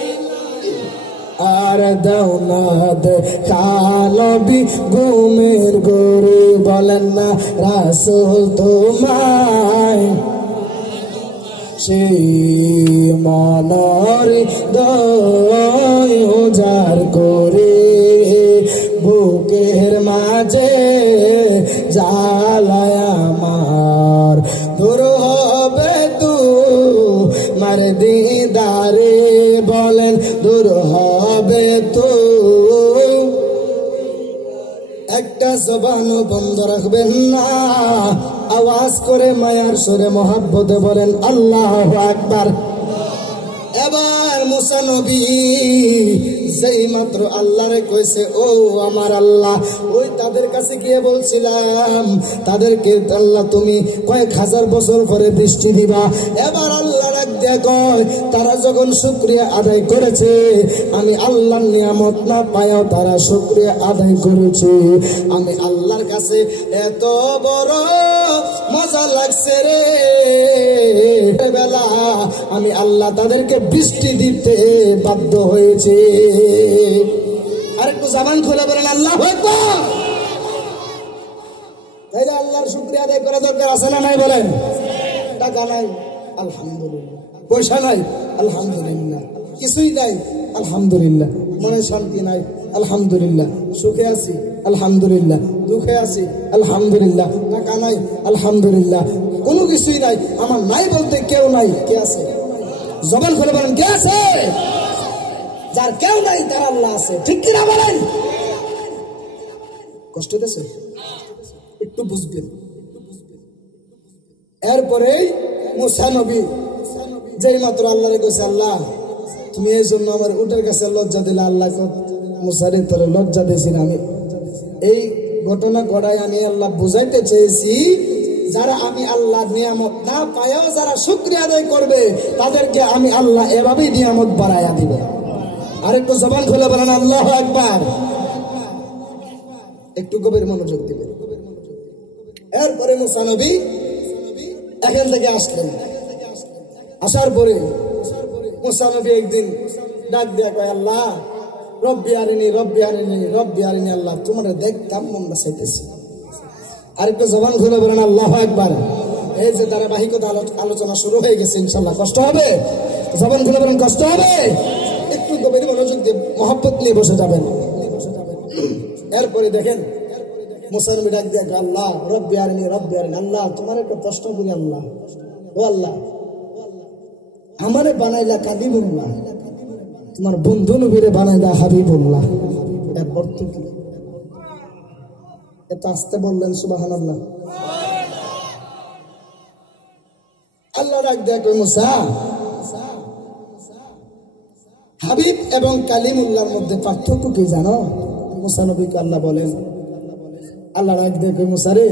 আর দাও না দেখা নবী ঘুমের ঘরে বলেন না রাসূল তোমায় সেই মনের দয় উজাড় করে বুকের মাঝে জ্বালায় আমার দূর হবে তোমার দিদারে বলেন দূর হবে তো একটা জবান বন্ধ রাখবেন না আওয়াজ করে মায়ার সুরে মহব্বতে বলেন আল্লাহু আকবার। এবার মুসা নবী যেই মাত্র আল্লাহরে কইছে ও আমার আল্লাহ, ওই তাদের কাছে গিয়ে বলছিলাম তাদেরকে আল্লাহ তুমি কয়েক হাজার বছর পরে বৃষ্টি দিবা। এবার আল্লাহ রাগ দিয়ে কয় তারা যখন শুকরিয়া আদায় করেছে, আমি আল্লাহর নিয়ামত না পায়াও তারা শুকরিয়া আদায় করেছে, আমি আল্লাহর কাছে এত বড় মজা লাগছে রে বেলা আমি আল্লাহ তাদেরকে বৃষ্টি দিতে বাধ্য হয়েছে। আরেকটু জবান খুলে বলেন আল্লাহু আকবার। তাইলে আল্লাহর শুকরিয়া আদায় করা দরকার আছে না নাই বলেন? টাকা নাই আলহামদুলিল্লাহ, পয়সা নাই আলহামদুলিল্লাহ, কিছুই নাই আলহামদুলিল্লাহ, মনে শান্তি নাই আলহামদুলিল্লাহ, সুখে আছি আলহামদুলিল্লাহ, দুঃখে আছি আলহামদুলিল্লাহ, টাকা নাই আলহামদুলিল্লাহ, কোনো কিছুই নাই, আমার নাই বলতে কেউ নাই। কে আছে? জবান খুলে বলেন কে আছে? যার কেউ নাই তার আল্লাহ আছে, ঠিক কিনা বলেন? কষ্ট হতেছে একটু বুঝবেন। এরপরে মুসা নবী যেই মাত্র আল্লাহরে কইছে আল্লাহ তুমি এই জন্য আমার উটের কাছে লজ্জা দিলে, আল্লাহ মুসারে তোরে লজ্জা দিয়েছি না, আমি এই ঘটনা ঘটায় আমি আল্লাহ বুঝাইতে চেয়েছি যারা আমি আল্লাহ নিয়ামত না পায়াও যারা শুকরিয়া আদায় করবে তাদেরকে আমি আল্লাহ এভাবেই নিয়ামত বাড়াইয়া দিব। আরেকটু জবান খুলে বলেন আল্লাহু আকবার। একটু গভীর মনোযোগ দিবেন। এরপরে মুসা নবী এখান থেকে আসলেন। আসার পরে মুসা নবী একদিন ডাক দিয়া কয় আল্লাহ রব্বি আরিনি রব্বি আরিনি রব্বি আরিনি, আল্লাহ তোমার দেখতাম মনটা চাইতেছি। আরেকটু জবান খুলে বলেন আল্লাহু আকবার। এই যে ধারাবাহিকতা আলোচনা শুরু হয়ে গেছে, ইনশাআল্লাহ কষ্ট হবে, জবান খুলে বলেন কষ্ট হবে, একটু গভীর মনোযোগ দিয়ে মহব্বত নিয়ে বসে যাবেন। এরপরে দেখেন মুসা নবী ডাক দিয়া আল্লাহ রব্বি আরিনি রব্বি আরিনি, আল্লাহ তোমার একটা প্রশ্ন করি আল্লাহ, ও আল্লাহ আমারে বানাইলা কাদিমুল্লাহ, তোমার বন্ধু নবীরে বানাইলা হাবিবুল্লাহ, এর অর্থ কি? এত আসতে বললেন সুবহানাল্লাহ। আল্লাহ ডাক দেয়া কই মুসা হাবিব এবং কালিমুল্লাহর মধ্যে পার্থক্য কি জানো? মুসা নবীকে আল্লাহ বলেন, আল্লাহ ডাক দেয়া কই মুসা রে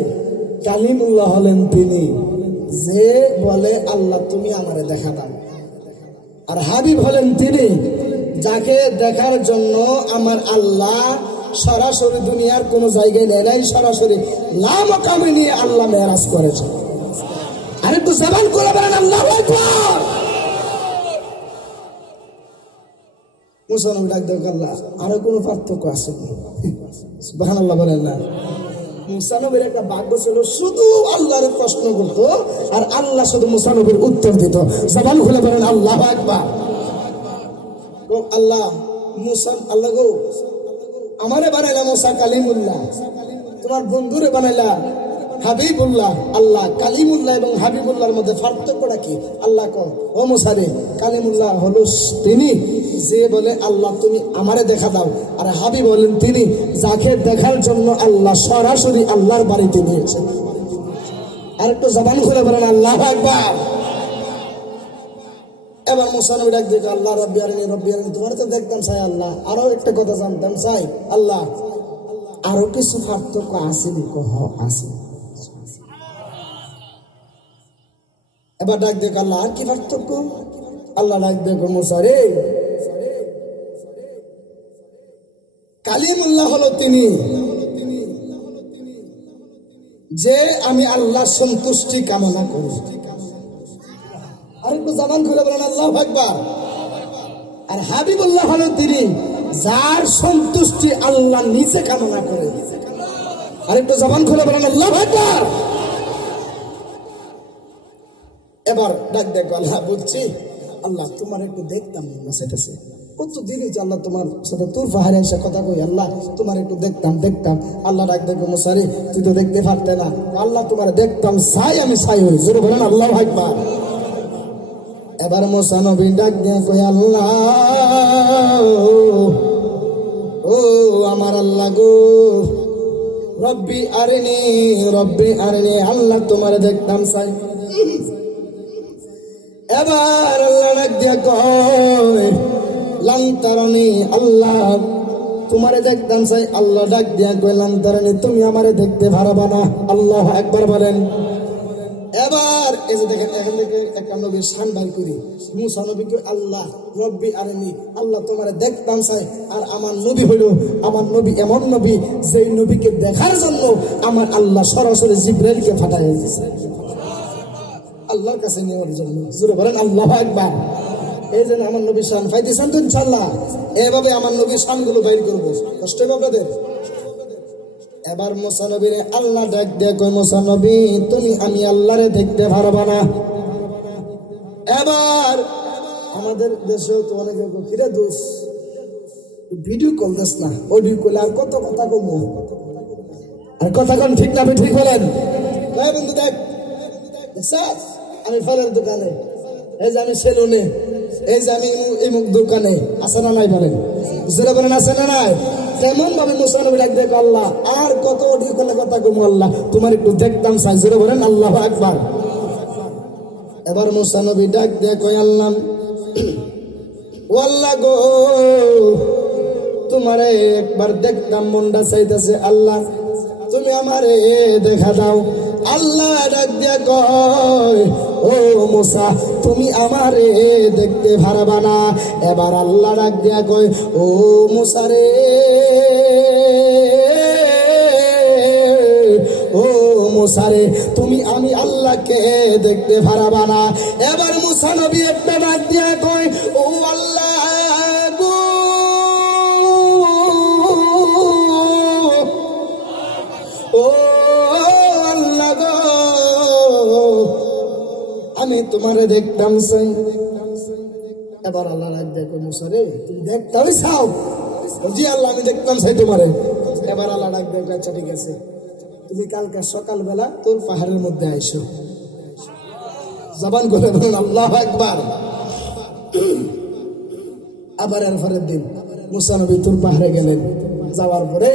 কালিমুল্লাহ হলেন তিনি যে বলে আল্লাহ তুমি আমারে দেখা দাও, আর হাবিব হলেন তিনি যাকে দেখার জন্য আমার আল্লাহ সরাসরি দুনিয়ার কোন জায়গায় নেয় নাই, সরাসরি লামাকামে নিয়ে আল্লাহ মেরাজ করেছে। আরেকটু জবান করে বলেন আল্লাহু আকবার। মুসা নবী ডাক দেন আল্লাহ আরো কোনো পার্থক্য আছে? সুবহানাল্লাহ বলেন না। মুসা নবীর একটা ভাগ্য ছিল, শুধু আল্লাহর প্রশ্ন করতো আর আল্লাহ শুধু মুসা নবীর উত্তর দিত। জবান খুলে বলেন আল্লাহু আকবার। আল্লাহ মুসা আল্লাহ গো আমারে বানাইলা মুসা কালিমুল্লাহ, তোমার বন্ধুরে বানাইলা হাবিবুল্লাহ। আল্লাহ কালিমুল্লাহ এবং হাবিবুল্লাহর মধ্যে পার্থক্যটা কি? আল্লাহ কয় ও মুসা রে কালিমুল্লাহ হলো তিনি যে বলে আল্লাহ তুমি আমারে দেখা দাও, আর হাবিব বলেন তিনি যাকে দেখার জন্য আল্লাহ সরাসরি আল্লাহর বাড়িতে নিয়েছে। আর একটু জবান খুলে বলেন আল্লাহু আকবার। এবার মুসা নবী ডাক দিয়ে আল্লাহ রব্বি আরিনি রব্বি আরিনি, তোমার তো দেখতাম চাই আল্লাহ, আরো একটা কথা জানতাম চাই আল্লাহ, আরো কিছু পার্থক্য আছে আছে? এবার ডাক দিয়ে আল্লাহ আর কি পার্থক্য? আল্লাহ ডাক দিয়ে মুসা রে কালিমুল্লাহ হলো তিনি যে আমি আল্লাহ সন্তুষ্টি কামনা করি, আরেকটু জবান খুলে বলেন আল্লাহু আকবার। আর হাবিবুল্লাহ হলো তিনি যার সন্তুষ্টি আল্লাহ নিজে কামনা করে। আরেকটু জবান খুলে বলেন আল্লাহু আকবার। এবার ডাক দেখো, আল্লাহ বুঝছি আল্লাহ তোমার একটু দেখতাম সেটাছে কত দিনই যে আল্লাহ তোমার সাথে তোর পাহাড়ে এসে কথা কই, আল্লাহ তোমার একটু দেখতাম। আল্লাহ ডাক দেখো, মুসারে তুই তো দেখতে পারতে না, আল্লাহ তোমার দেখতাম চাই, আমি চাই হই। জোরে বলেন আল্লাহু আকবার। এবার মুসা নবী ডাক দিয়ে কই, আল্লাহ ও আমার আল্লাহ গো, রব্বি আরিনি আল্লাহ তোমার দেখতাম চাই। এবার আল্লাহ ডাক দিয়া কয়, লান তারানি, আল্লাহ তোমারে দেখতাম চাই। আল্লাহ ডাক দিয়া কয়, লান তারানি, তুমি আমারে দেখতে পারবা না। আল্লাহু আকবার বলেন। এবার এই যে দেখেন, এখান থেকে একটা নবীর শান বাই করি। মুসা নবী কই, আল্লাহ রব্বি আরিনি, আল্লাহ তোমারে দেখতাম চাই। আর আমার নবী হইল, আমার নবী এমন নবী যেই নবীকে দেখার জন্য আমার আল্লাহ সরাসরি জিবরাইলকে পাঠায় দিয়েছে আল্লাহর কাছে নেওয়ার জন্য। জোরে বলেন আল্লাহু আকবার। এই জন্য আমার নবী শান পাইতেছেন তো ইনশাআল্লাহ। এভাবে আমার নবীর শানগুলো বাইর করবো, কষ্ট হবে আপনাদের। এবার মুসা নবীরে আল্লাহ ডাক দিয়ে কই, মুসা নবী তুমি আমি আল্লাহরে দেখতে পারবা না। এবার আমাদের দেশে তো অনেকে কিরে দোষ ভিডিও কল দিস না, অডিও কল আর কত কথা কমো, আর কথা কোন ঠিক না ঠিক বলেন। বন্ধু দেখ, আমি ফলের দোকানে, এই যে আমি সেলুনে, এই যে আমি এমুক দোকানে, আছে না নাই বলেন? জোরে বলেন আছে না নাই? তেমন ভাবে মুসা নবী ডাক দেখো, আল্লাহ আর কত অডিও কলে কথা কমো, আল্লাহ তোমার একটু দেখতাম চাই। জোরে বলেন আল্লাহু আকবার। এবার মুসা নবী ডাক দেখো, আল্লাহ ও আল্লাহ গো, তোমারে একবার দেখতাম মনটা চাইতেছে, আল্লাহ তুমি আমারে দেখা দাও। আল্লাহ ডাক দিয়া কয়, ও মুসা তুমি আমারে দেখতে পারবা না। এবার আল্লাহ ডাক দিয়া কয়, ও মুসা রে, ও মুসা রে, তুমি আমি আল্লাহকে দেখতে পারবা না। এবার মুসা নবী একটা ডাক দিয়া কয়, ও আল্লাহ গো, ও আল্লাহ গো, আমি তোমারে দেখতাম চাই। এবার আল্লাহ ডাক দেখো, মুসা রে তুমি দেখতাম চাও? জি আল্লাহ আমি দেখতাম চাই তোমারে। এবার আল্লাহ ডাক দেখো, আচ্ছা ঠিক আছে, তুমি কালকে সকালবেলা তোর পাহাড়ের মধ্যে আইসো। জবান করে বলুন আল্লাহু আকবার। আবার এর পরের দিন মুসা নবী তোর পাহাড়ে গেলেন। যাওয়ার পরে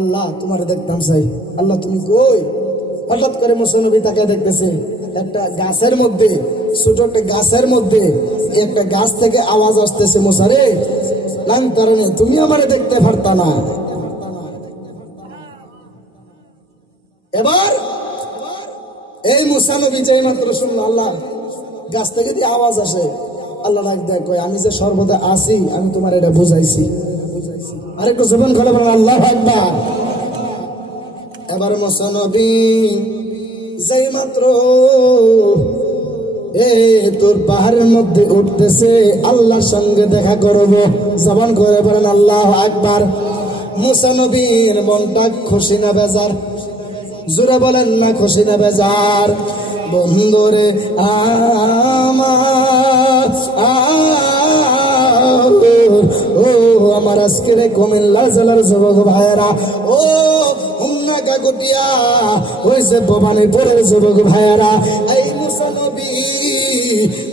আল্লাহ তোমার দেখতাম চাই। আল্লাহ তুমি কই? হঠাৎ করে মুসা নবী তাকে দেখতেছে একটা গাছের মধ্যে, ছোট একটা গাছের মধ্যে একটা গাছ থেকে আওয়াজ আসতেছে, মুসা রে লাং তারানি, তুমি আমারে দেখতে পারতা না। এবার এই মুসা নবী যেই মাত্র শুনলো আল্লাহ গাছ থেকে দিয়ে আওয়াজ আসে, আল্লাহ ডাক দেয় কয়, আমি যে সর্বদা আছি আমি তোমার এটা বুঝাইছি। আরেকটু জবান খুলে বলেন আল্লাহু আকবার। এবার মুসা নবী যেই মাত্র তোর পাহাড়ের মধ্যে উঠতেছে আল্লাহর সঙ্গে দেখা করব, জবান করে বলেন আল্লাহু আকবার। মুসা নবীর মনটা খুশি না বেজার? জোরে বলেন না খুশি না বেজার? বন্ধুরে আমার, ও আমার আজকের কুমিল্লা জেলার যুবক ভাইয়েরা, ও হুন্না কাকুটিয়া, ওই যে ভবানীপুরের যুবক ভাইয়েরা, এই মুসা নবী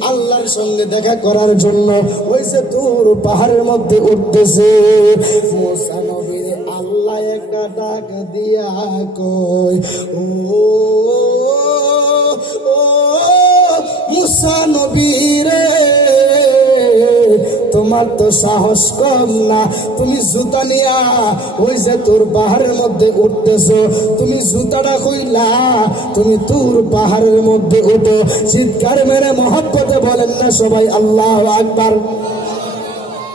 আল্লাহর সঙ্গে দেখা করার জন্য ওই যে তোর পাহাড়ের মধ্যে উঠতেছে। মুসা নবী আল্লাহ একটা ডাক দিয়া কই, ও মুসা নবী রে, তোমার তো সাহস কম না, তুমি জুতা নিয়া ওই যে তোর পাহাড়ের মধ্যে উঠতেছো, তুমি জুতাটা কইলা তুমি তোর পাহাড়ের মধ্যে উঠো। চিৎকার মেরে মহব্বতে বলেন না সবাই আল্লাহু আকবার।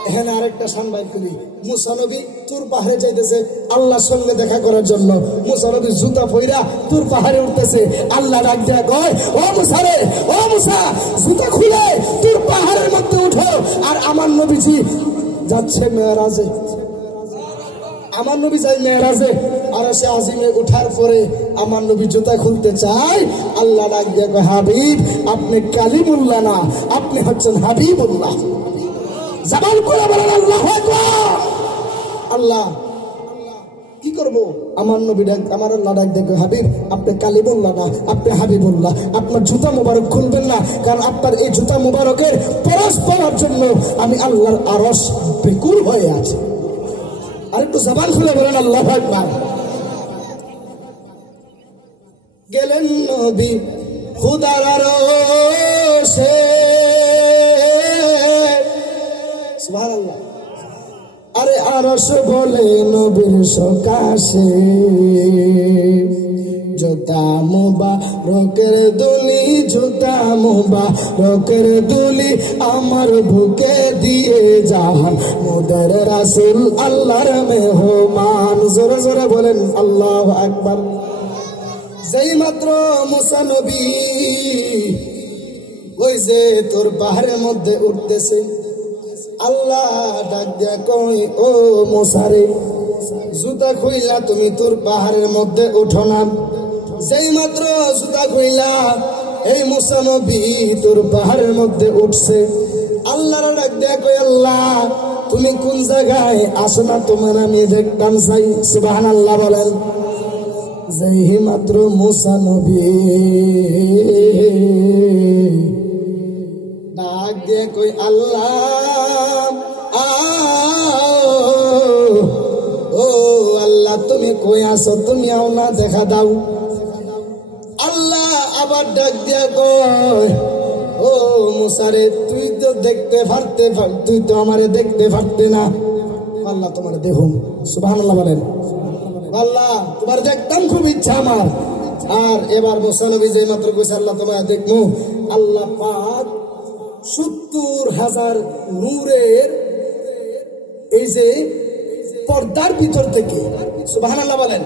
এখানে আরেকটা সাংবাদিক করি, মুসা নবী তুর পাহাড়ে যাইতেছে আল্লাহর সঙ্গে দেখা করার জন্য। মুসা নবী জুতা পইরা তুর পাহাড়ে উঠতেছে। আল্লাহ ডাক দেয়া কয়, ও মুসা রে, ও মুসা, জুতা খুলে তুর পাহাড়ের মধ্যে উঠো। আর আমার নবীজি যাচ্ছে মেরাজে, আমার নবী যাই মেরাজে। আর সে আজিমে উঠার পরে আমার নবী জুতা খুলতে চায়। আল্লাহ ডাক দিয়ে কয়, হাবিব আপনি কালিমুল্লাহ না, আপনি হচ্ছেন হাবিবুল্লাহ। জবান করে বলেন আল্লাহু আকবার। আল্লাহ কি করবো? আমার নবী ডাক, আমার আল্লাহ ডাক দেখো, হাবিব আপনি কালিমুল্লাহ না, আপনি হাবিবুল্লাহ। আপনার জুতা মুবারক খুলবেন না, কারণ আপনার এই জুতা মুবারকের পরশ পাওয়ার জন্য আমি আল্লাহর আরশ বেকুল হয়ে আছি। আর একটু জবান খুলে বলেন আল্লাহু আকবার। গেলেন নবী খুদার আরশে, সুবহানাল্লাহ। আরে আরশ বলে নবীর সকাশে, জুতা মুবারকের দুলি, জুতা মুবারকের দুলি আমার বুকে দিয়ে যান মোদের রাসূল আল্লাহর মেহমান। জোরে জোরে বলেন আল্লাহু আকবার। যেই মাত্র মুসা নবী ওই যে তোর পাহাড়ের মধ্যে উঠতেছে, আল্লাহ ডাক দিয়া কই, ও মুসা রে, জুতা খুইলা তুমি তোর পাহাড়ের মধ্যে উঠো না। যেই মাত্র জুতা খুইলা এই মুসা নবী তোর পাহাড়ের মধ্যে উঠছে, আল্লাহ ডাক দিয়া কই, আল্লাহ তুমি কোন জায়গায় আসো না, তোমার আমি দেখতাম চাই। সুবহানাল্লাহ বলেন। যেই মাত্র মুসা নবী ডাক দিয়ে কই, আল্লাহ ও আল্লাহ তুমি কই আসো, তুমি আও না, দেখা দাও। আল্লাহ আবার ডাক দিয়া কই, ও মুসা রে, তুই তো দেখতে পারতে, তুই তো আমারে দেখতে পারতে না, আল্লাহ তোমার দেখুন। সুবহানাল্লাহ বলেন। আল্লাহ তোমার দেখতাম খুব ইচ্ছা আমার। আর এবার মুসা নবী যেই মাত্র কইছে আল্লাহ তোমার দেখবো, আল্লাহ পাক 70,000 নূরের এই যে পর্দার ভিতর থেকে, সুবহানাল্লাহ বলেন,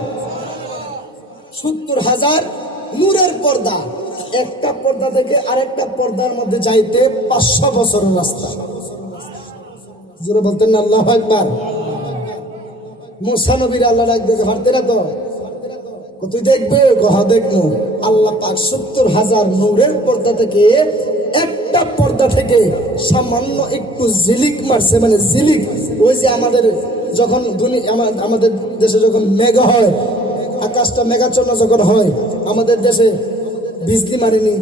70,000 নূরের পর্দা, একটা পর্দা থেকে আরেকটা পর্দার মধ্যে যাইতে 500 বছরের রাস্তা। জোরে বলতেন না আল্লাহু আকবার। মুসা নবীর আল্লাহ ডাক দিতে পারতে না, তো তুই দেখবে, কহা দেখবো। আল্লাহ পাক 70,000 নূরের পর্দা থেকে একটা পর্দা থেকে সামান্য একটু ঝিলিক মারছে, মানে ঝিলিক, ওই যে আমাদের যখন আমাদের দেশে যখন মেঘ হয়, আকাশটা মেঘাচ্ছন্ন যখন হয়, আমাদের দেশে বিজলি মারেনি,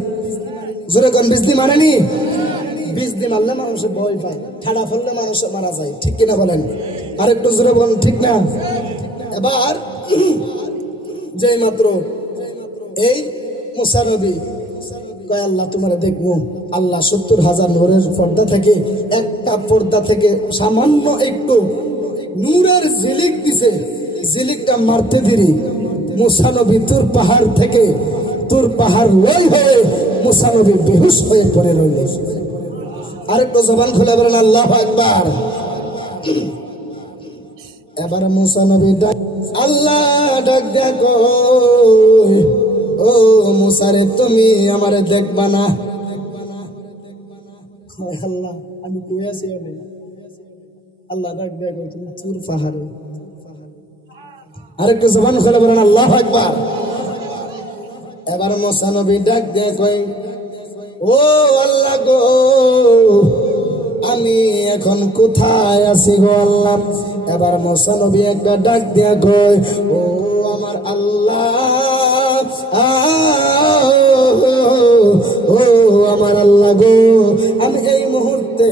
জোরে কোন বিজলি মারেনি, বিজলি মারলে মানুষের ভয় পায়, ঠাডা ফেললে মানুষ মারা যায়, ঠিক কিনা বলেন? আর একটু জোরে বলেন, ঠিক না? এবার যে মাত্র এই মুসা নবী কয়, আল্লাহ তোমার দেখবো। আল্লাহ 70,000 নূরের পর্দা থেকে একটা পর্দা থেকে সামান্য একটু নূরের ঝিলিক দিছে। ঝিলিকটা মারতে দেরি মুসা নবী তুর পাহাড় থেকে, তুর পাহাড় লই হয়ে মুসা নবী বেহুশ হয়ে পড়ে রইল। আরেকটু জবান খুলে বলেন আল্লাহু আকবার। এবার মুসা নবী ডাক, আল্লাহ ডাক দেখো, ও মুসা রে, তুমি আমারে দেখবা না? আল্লাহ আমি কই আছি? আল্লাহ ডাক দেখো, তুমি তুর পাহাড়ে। আরেকটু জবান খুলে বলেন আল্লাহু আকবার। এবার মুসা নবী ডাক দিয়ে কই, ও আল্লাহ গো, আমি এখন কোথায় আছি গো আল্লাহ? এবার মুসা নবী একটা ডাক দিয়া কই, ও আমার আল্লাহ, ও আমার আল্লাহ গো, আমি এই মুহূর্তে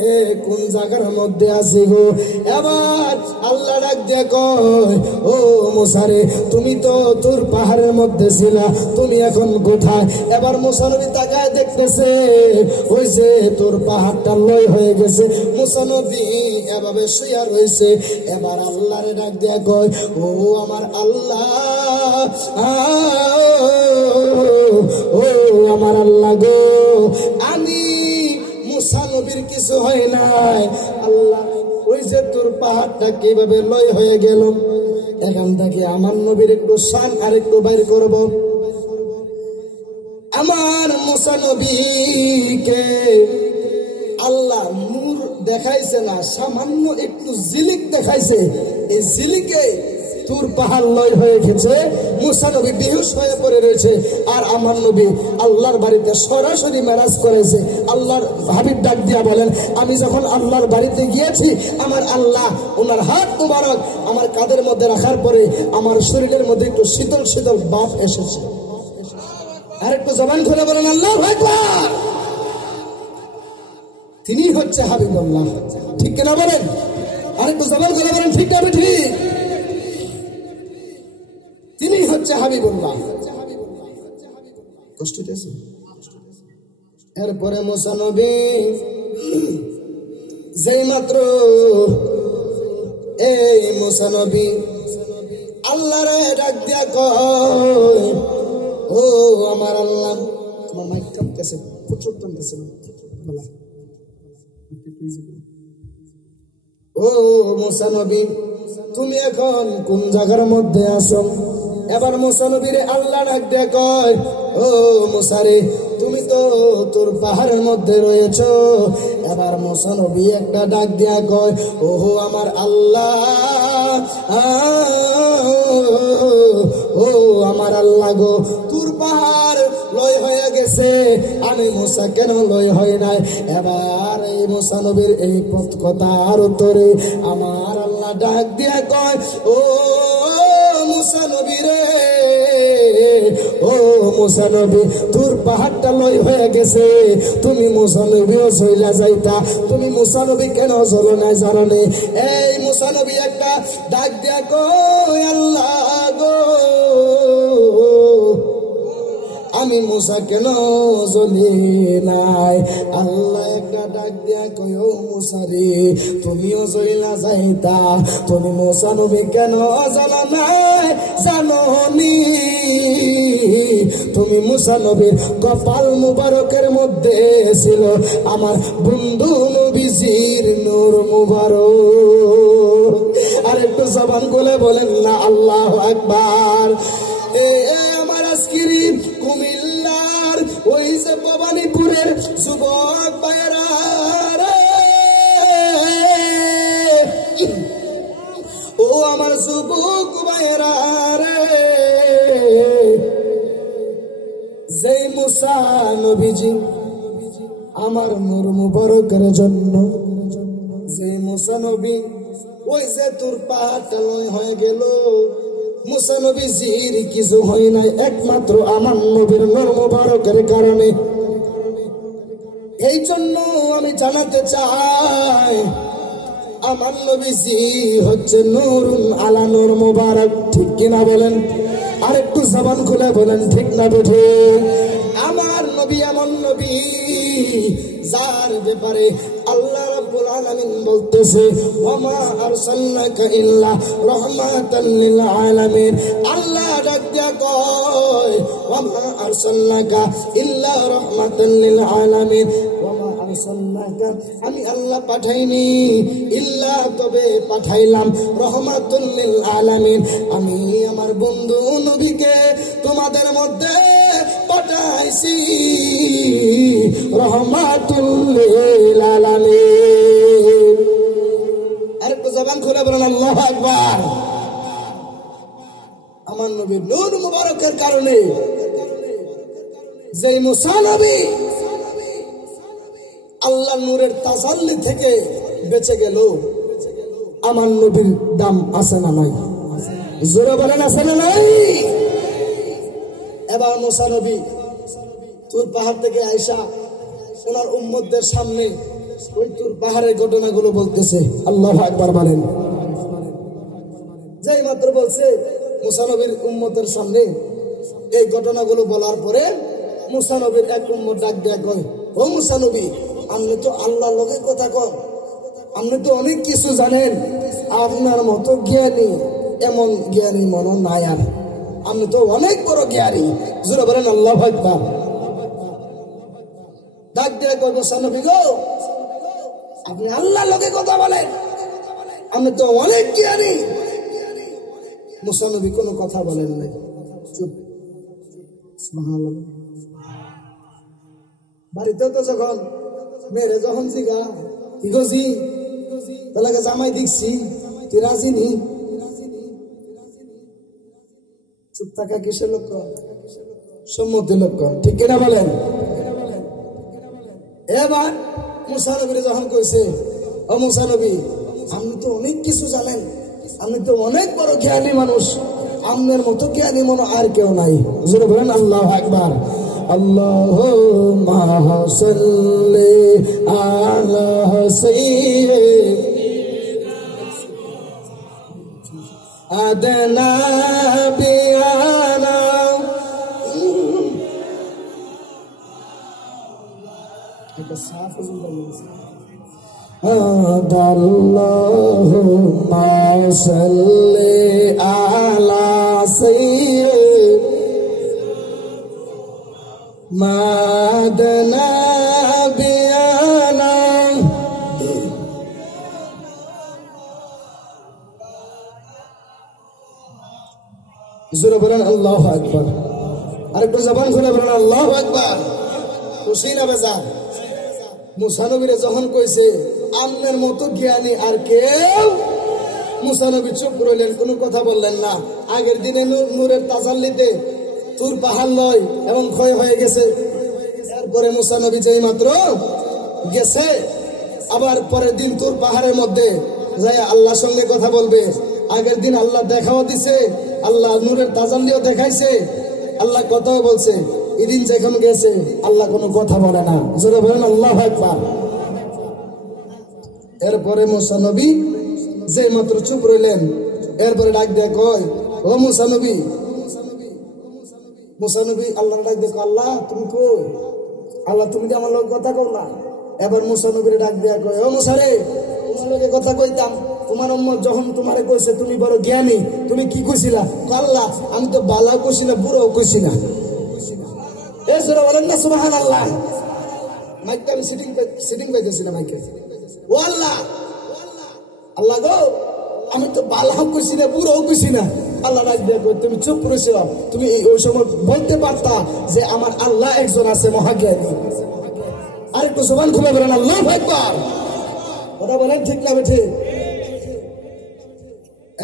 কোন জায়গার মধ্যে আছি গো? এবার আল্লাহ ডাক দিয়া কয়, ও মুসা রে, তুমি তো তোর পাহাড়ের মধ্যে ছিলা, তুমি এখন কোথায়? এবার মুসা নবী তাকায় দেখতেছে, ওই যে তোর পাহাড়টা লয় হয়ে গেছে। মুসা নবী এভাবে শুয়া রয়েছে। এবার আল্লাহরে ডাক দিয়া কয়, ও আমার আল্লাহ, ও আমার আল্লাহ গো, আমি মুসা নবীর কিছু হয় নাই। আল্লাহ ওই যে তোর পাহাড়টা কিভাবে লয় হয়ে গেল। এখান থেকে আমার নবীর একটু শান আর একটু বাইর করব। আমার মুসা নবীকে আল্লাহ নূর দেখাইছে না, সামান্য একটু ঝিলিক দেখাইছে। এই ঝিলিকে তুর পাহাড় লয় হয়ে গেছে, মুসা নবী বেহুশ হয়ে পড়ে রয়েছে। আর আমার নবী আল্লাহর বাড়িতে সরাসরি মেরাজ করেছে। আল্লাহর হাবিব ডাক দিয়া বলেন, আমি যখন আল্লাহর বাড়িতে গিয়েছি, আমার আল্লাহ ওনার হাত মুবারক আমার কাঁধের মধ্যে রাখার পরে আমার শরীরের মধ্যে একটু শীতল শীতল ভাব এসেছে। আর একটু জবান খুলে বলেন আল্লাহু আকবার। তিনি হচ্ছে হাবিবুল্লাহ, ঠিক কিনা বলেন? আর একটু জবান খুলে বলেন ঠিক না ঠিক? তিনি হচ্ছে হাবিবুল্লাহ। কষ্ট পেয়েছে? এরপরে মুসা নবী যেই মাত্র এই মুসা নবী আল্লাহরে ডাক দিয়া কয়, ও আমার আল্লাহ। তোমার মাইক কাঁপতেছে, প্রচুর টানতেছে। ও মুসা নবী, তুমি এখন কোন জায়গার মধ্যে আছো? এবার মুসা নবীরে আল্লাহ ডাক দিয়া কয়, ও মুসা রে, তুমি তো তোর পাহাড়ের মধ্যে রয়েছো। এবার মুসা নবী একটা ডাক দিয়া কয়, ওহো আমার আল্লাহ, ও আমার আল্লাহ গো, তোর পাহাড় লয় হয়ে গেছে, আমি মুসা কেন লয় হয় নাই? এবার এই মুসা নবীর এই কথার উত্তরে আমার আল্লাহ ডাক দিয়া কয়, ও মুসা নবী রে, ও মুসা নবী, তোর পাহাড়টা লয় হয়ে গেছে, তুমি মুসা নবীও চইলা যাইতা, তুমি মুসা নবী কেন চলো নাই জানো নে? এই মুসা নবী একটা ডাক দিয়া কয়, আল্লাহ গো, আমি মুসা কেন জ্বলি নাই? আল্লাহ একটা ডাক দিয়া কয়, ও মুসা রে, তুমিও জ্বলিলা যাইতা, তুমি মুসা নবী কেন জ্বলা নাই জানো নি? তুমি মুসা নবীর কপাল মুবারকের মধ্যে ছিল আমার বন্ধু নবীজির নূর মুবারক। আর একটু জবান খুলে বলেন না আল্লাহু আকবার। আমার আজকিরি কুমিল্লার ওই যে ভবানীপুরের যুবক ভাইয়েরা রে, ও আমার যুবক ভাইয়েরা রে, যে মুসা নবীজি আমার নূর মুবারকের জন্য, যে মুসা নবী ওই যে তোর পাহাড়টা লয় হয়ে গেল, মুসা নবীজির কিছু হয় নাই, একমাত্র আমার নবীর নূর মুবারকের কারণে। এই জন্য আমি জানাতে চাই, আমার নবীজি হচ্ছে নূরুন আলা নূর মুবারক, ঠিক কিনা বলেন? আর একটু জবান খুলে বলেন ঠিক না বেঠে? আমার নবী এমন নবী যার ব্যাপারে আল্লাহ রাব্বুল আলামিন বলতেছে, ওয়ামা আরসালনাকা ইল্লা রাহমাতাল লিল আলামিন। আল্লাহ ডাক দিয়া কয়, ওয়ামা আরসালনাকা ইল্লা রাহমাতাল লিল আলামিন, ওয়ামা আরসালনাকা, আমি আল্লাহ পাঠাইনি, ইল্লা, তবে পাঠাইলাম, রহমাতুল লিল আলামিন, আমি আমার বন্ধু নবীকে তোমাদের মধ্যে পাঠাইছি রহমাতুল লিল আলামিন। আর একটু জবান খুলে বলেন আল্লাহু আকবার। আমার নবীর নূর মুবারকের কারণে যে মুসা নবী আল্লাহর নূরের তাজাল্লি থেকে বেঁচে গেল, আমার নবীর দাম আছে না নাই? জোরে বলেন আছে না নাই? এবার মুসা নবী তুর পাহাড় থেকে আইসা ওনার উম্মতদের সামনে ওই তুর পাহাড়ের ঘটনাগুলো বলতেছে। আল্লাহু আকবার বলেন। যেই মাত্র বলছে মুসা নবীর উম্মতের সামনে এই ঘটনাগুলো বলার পরে মুসা নবীর এক উম্মত ডাক দেয়া কয়, ও মুসা নবী, আপনি তো আল্লাহর লগে কথা কন, আপনি তো অনেক কিছু জানেন, আপনার মতো জ্ঞানী এমন জ্ঞানী মনে নাই, আর আপনি তো অনেক বড় জ্ঞানী। জোরে বলেন আল্লাহু আকবার। ডাক দিয়ে কয়, মুসা নবী গো, আপনি আল্লাহর লগে কথা বলেন, আমি তো অনেক জ্ঞানী। মুসা নবী কোনো কথা বলেন নাই, চুপ। সুবহানাল্লাহ। বাড়িতেও তো যখন মেরে যখন জিগা কি গজি তাহলে জামাই দেখছি তুই রাজি নি, চুপ থাকা কিসের লক্ষণ? সম্মতি লক্ষণ, ঠিক কিনা বলেন? এবার মুসা নবীরে যখন কইছে, ও মুসা নবী, আপনি তো অনেক কিছু জানেন, আপনি তো অনেক বড় জ্ঞানী মানুষ, আপনার মতো জ্ঞানী মনে আর কেউ নাই। জোরে বলেন আল্লাহু আকবার। আল্লাহুম্মা সাল্লি আলা সাইয়্যিদিনা বিয়ানা এটা সাফ আল্লাহুম্মা সাল্লি আলা সাইয়্যিদিনা বিয়ানা জোরে বলেন আল্লাহু আকবার। আরেকটু জবান খুলে বলেন আল্লাহু আকবার। খুশি না বেজার? মুসা নবীরে যখন কইছে আপনার মতো জ্ঞানী আর কেউ, মুসা নবী চুপ রইলেন, কোনো কথা বললেন না। আগের দিনে নূরের তাজাল্লিতে তুর পাহাড় লয় এবং ক্ষয় হয়ে গেছে। এরপরে মুসা নবী যেই মাত্র গেছে, আবার পরের দিন তুর পাহাড়ের মধ্যে যাই আল্লাহর সঙ্গে কথা বলবে। আগের দিন আল্লাহ দেখাও দিছে, আল্লাহ নূরের তাজাল্লিও দেখাইছে, আল্লাহ কথাও বলছে। এদিন যখন গেছে আল্লাহ কোনো কথা বলে না। জোরে বলেন আল্লাহু আকবার। এরপরে মুসা নবী যে মাত্র চুপ রইলেন, এরপরে ডাক দিয়ে কয়, ও মুসা নবী। মুসা নবী আল্লাহ ডাক দিয়ে, আল্লাহ তুমি কই? আল্লাহ তুমি কি আমার লোক কথা কও না? এবার মুসা নবীর ডাক দিয়ে কয়, ও মুসা রে, তোমার লোকে কথা কইতাম, তোমার উম্মত যখন তোমারে কইছে তুমি বড় জ্ঞানী, তুমি কি কইছিলা? আল্লাহ আমি তো বালা কইছি না, বুড়াও কইছি না। এ জোরে বলেন না সুবহানাল্লাহ। মাইকটা আমি সিটিং পাইতেছি না মাইকে। ও আল্লাহ, আল্লাহ গো, আমি তো বালাও কইছি না, বুড়াও কইছি না। আল্লাহ ডাক দিয়ে কই, তুমি চুপ করেছিল, তুমি ওই সময় বলতে পারতা যে আমার আল্লাহ একজন আছে মহাজ্ঞানী। আরেকটু জবান খুলে বলেন আল্লাহু আকবার। কথা বলেন ঠিক না বেঠে?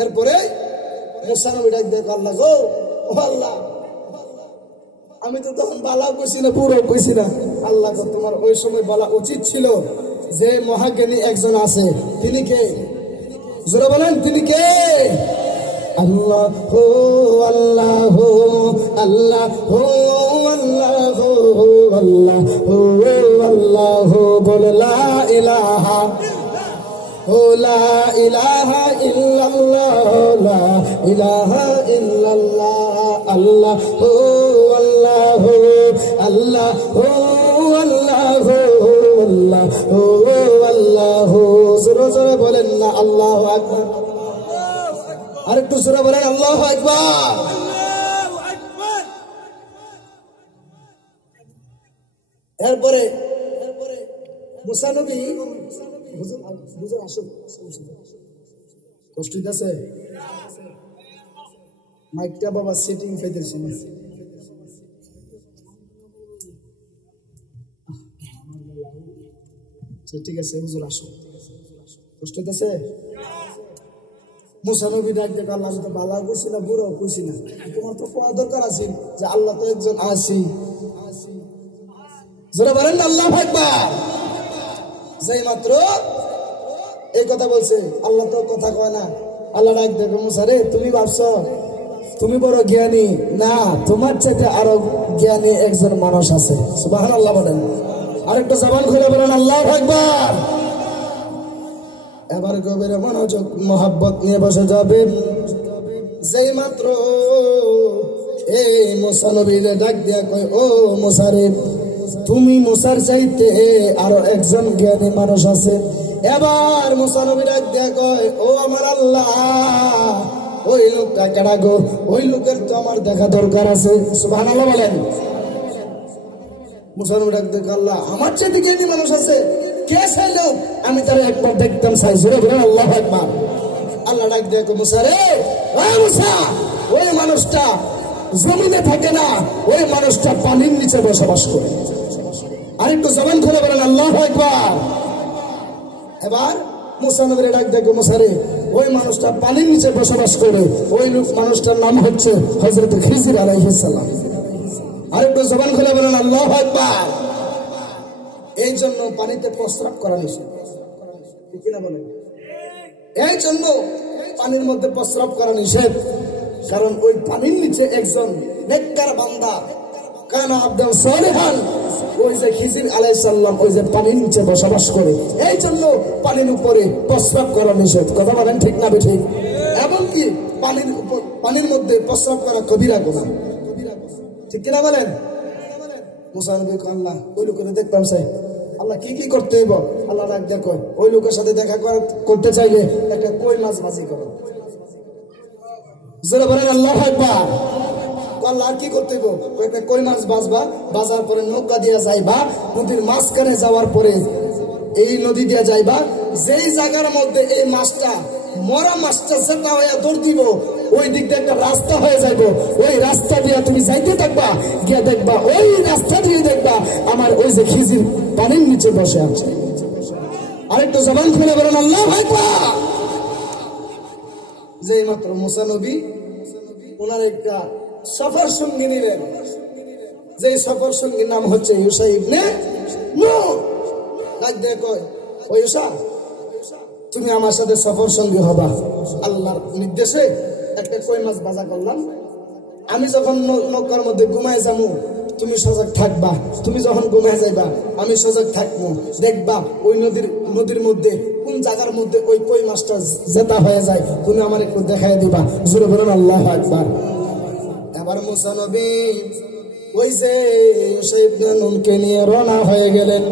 এরপরে মুসা নবী ডাক দিয়ে, আল্লাহ গো, ও আল্লাহ, আমি তো তখন বালাও কইছি না, বুড়াও কইছি না। আল্লাহ গো, তোমার ওই সময় বলা উচিত ছিল যে মহাজ্ঞানী একজন আছে। তিনি কে? জোরে বলেন, তিনি কে? আল্লাহ হো আল্লাহ হো আল্লাহ হো আল্লাহ হো আল্লাহ হো আল্লাহ হো বলে লা ইলাহা ও লা ইলাহা ইল্লাল্লাহ লা ইলাহা ইল্লাল্লাহ আল্লাহ হো আল্লাহ হো আল্লাহ হো আল্লাহ হো আল্লাহ হো আল্লাহ হো। জোরে জোরে বলেন না আল্লাহু আকবার। আরেকটু জোরে বলেন আল্লাহু আকবার। এরপরে মুসা নবী কষ্ট আছে, মাইকটা বাবা সেটিং পাইতেছি না। ঠিক আছে, হুজুর আসো। কষ্ট আছে? মুসা নবী ডাক দেখো, আল্লাহ তো বালা কইছি না, বুড়াও কইছি না। তোমার তো কোয়া দরকার আছে যে আল্লাহ তো একজন আছি। যারা বলেন আল্লাহু আকবার। যেই মাত্র এই কথা বলছে, আল্লাহ তো কথা কয় না। আল্লাহ ডাক দেখো, মুসা রে, তুমি ভাবছো তুমি বড় জ্ঞানী না, তোমার চাইতে আরো জ্ঞানী একজন মানুষ আছে। সুবহানাল্লাহ বলেন। আরেকটা জবান খুলে বলেন আল্লাহু আকবার। এবার গভীর মনোযোগ মোহাব্বত নিয়ে বসে যাবেন। যেই মাত্র এই মুসা নবীরে ডাক দিয়া কয়, ও মুসা রে, তুমি মুসার চাইতে আরো একজন জ্ঞানী মানুষ আছে। এবার মুসা নবী ডাক দিয়া কয়, ও আমার আল্লাহ, ওই লোকটা কেডা গো? ওই লোকের তো আমার দেখা দরকার আছে। সুবহানাল্লাহ বলেন। মুসা নবী ডাক দিয়া, আল্লাহ আমার চাইতে জ্ঞানী মানুষ আছে, কে সেই লোক? আমি তারা একবার দেখতাম চাই। জোরে বলেন আল্লাহু আকবার। আল্লাহ ডাক দেখো মুসা রে, মুসা, ওই মানুষটা জমিনে থাকে না, ওই মানুষটা পানির নিচে বসবাস করে। আরেকটু জবান খুলে বলেন আল্লাহু আকবার। এবার মুসা নবীর ডাক দেখো মুসা রে, ওই মানুষটা পানির নিচে বসবাস করে, ওই মানুষটার নাম হচ্ছে হযরত খিজির আলাইহিস সালাম। আরেকটু জবান খুলে বলেন আল্লাহু আকবার। এই জন্য পানিতে প্রস্রাব করা নিষেধ, ঠিক না বলেন? এই জন্য পানির মধ্যে প্রস্রাব করা নিষেধ, কারণ ওই পানির নিচে একজন নেককার বান্দা কানা আবদান সালিহান, ওই যে খিজির আলাইহিস সালাম ওই যে পানির নিচে বসবাস করে, এই জন্য পানির উপরে প্রস্রাব করা নিষেধ। কথা বলেন ঠিক না ঠিক? এমনকি পানির মধ্যে প্রস্রাব করা কবিরা গুনাহ, ঠিক কিনা বলেন? মুসা নবী আল্লাহ ওই লোকের দেখতাম চাই, আল্লাহ কি কি করতে হইব? আল্লাহ ডাক দেখো, ওই লোকের সাথে দেখা করতে চাইলে একটা কই মাছ ভাজি করো। জোরে বলেন আল্লাহু আকবার। আল্লাহ কি করতে হইব? একটা কই মাছ ভাজবা, ভাজার পরে নৌকা দিয়া যাইবা, নদীর মাঝখানে যাওয়ার পরে এই নদী দিয়া যাইবা, যেই জায়গার মধ্যে এই মাছটা মরা মাছটা যেটা হইয়া দৌড় দিব, ওই দিক দিয়ে একটা রাস্তা হয়ে যাইব, ওই রাস্তা দিয়ে তুমি যাইতে থাকবা, গিয়ে দেখবা ওই রাস্তা দিয়ে দেখবা আমার ওই যে খিজির পানির নিচে বসে আছে। আরেকটু জবান খুলে বলেন আল্লাহু আকবার। যেই মাত্র মুসা নবী ওনার একটা সফর সঙ্গী নিলেন, যে সফর সঙ্গীর নাম হচ্ছে ইউসা ইবনে নূন। ডাক দিয়ে কয়, ও ইউসা, তুমি আমার সাথে সফর সঙ্গী হবা। আল্লাহর নির্দেশে একটা কই মাছ ভাজা করলাম, আমি যখন নৌকার মধ্যে ঘুমায় যাবো তুমি সজাগ থাকবা, তুমি যখন ঘুমায় যাইবা আমি সজাগ থাকবো, দেখবা ওই নদীর মধ্যে কোন জায়গার মধ্যে ওই কই মাছটা জেতা হয়ে যায়, তুমি আমার একটু দেখাই দিবা। জোরে বলেন আল্লাহু আকবার। এবার মুসা নবী ওই যে ইউসা ইবনে নূনকে নিয়ে রওনা হয়ে গেলেন।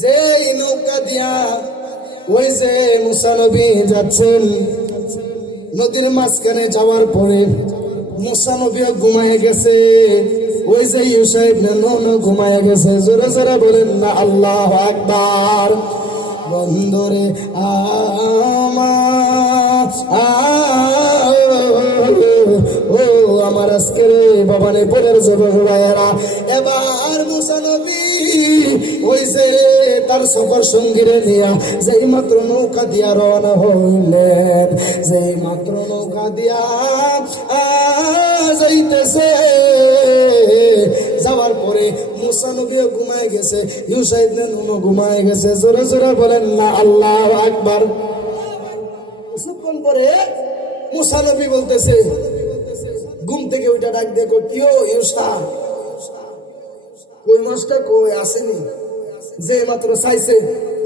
যেই নৌকা দিয়া ওই যে মুসা নবী যাচ্ছেন, নদীর মাঝখানে যাওয়ার পরে মুসা নবীও ঘুমায় গেছে, ওই যে ইউসা ইবনে নূন ঘুমায় গেছে। জোরে জোরে বলেন না আল্লাহু আকবার। বন্ধুরে ও আমার আজকের বাবানে পরের যুবক ভাইয়েরা, এবার মুসা নবী ওই যে তার সফর সঙ্গীরে নিয়া যেই মাত্র নৌকা দিয়া রওনা হইলেন, যেই মাত্র নৌকা দিয়া যাইতেছে, যাওয়ার পরে মুসা নবীও ঘুমায় গেছে, ইউসা ইবনে নূনও ঘুমায় গেছে। জোরে জোরে বলেন না আল্লাহু আকবার। কিছুক্ষণ পরে মুসা নবী বলতেছে, ঘুম থেকে ওইটা ডাক দিয়ে কিও ইউসা, কই মাছটা কই আসেনি? যে মাত্র চাইছে,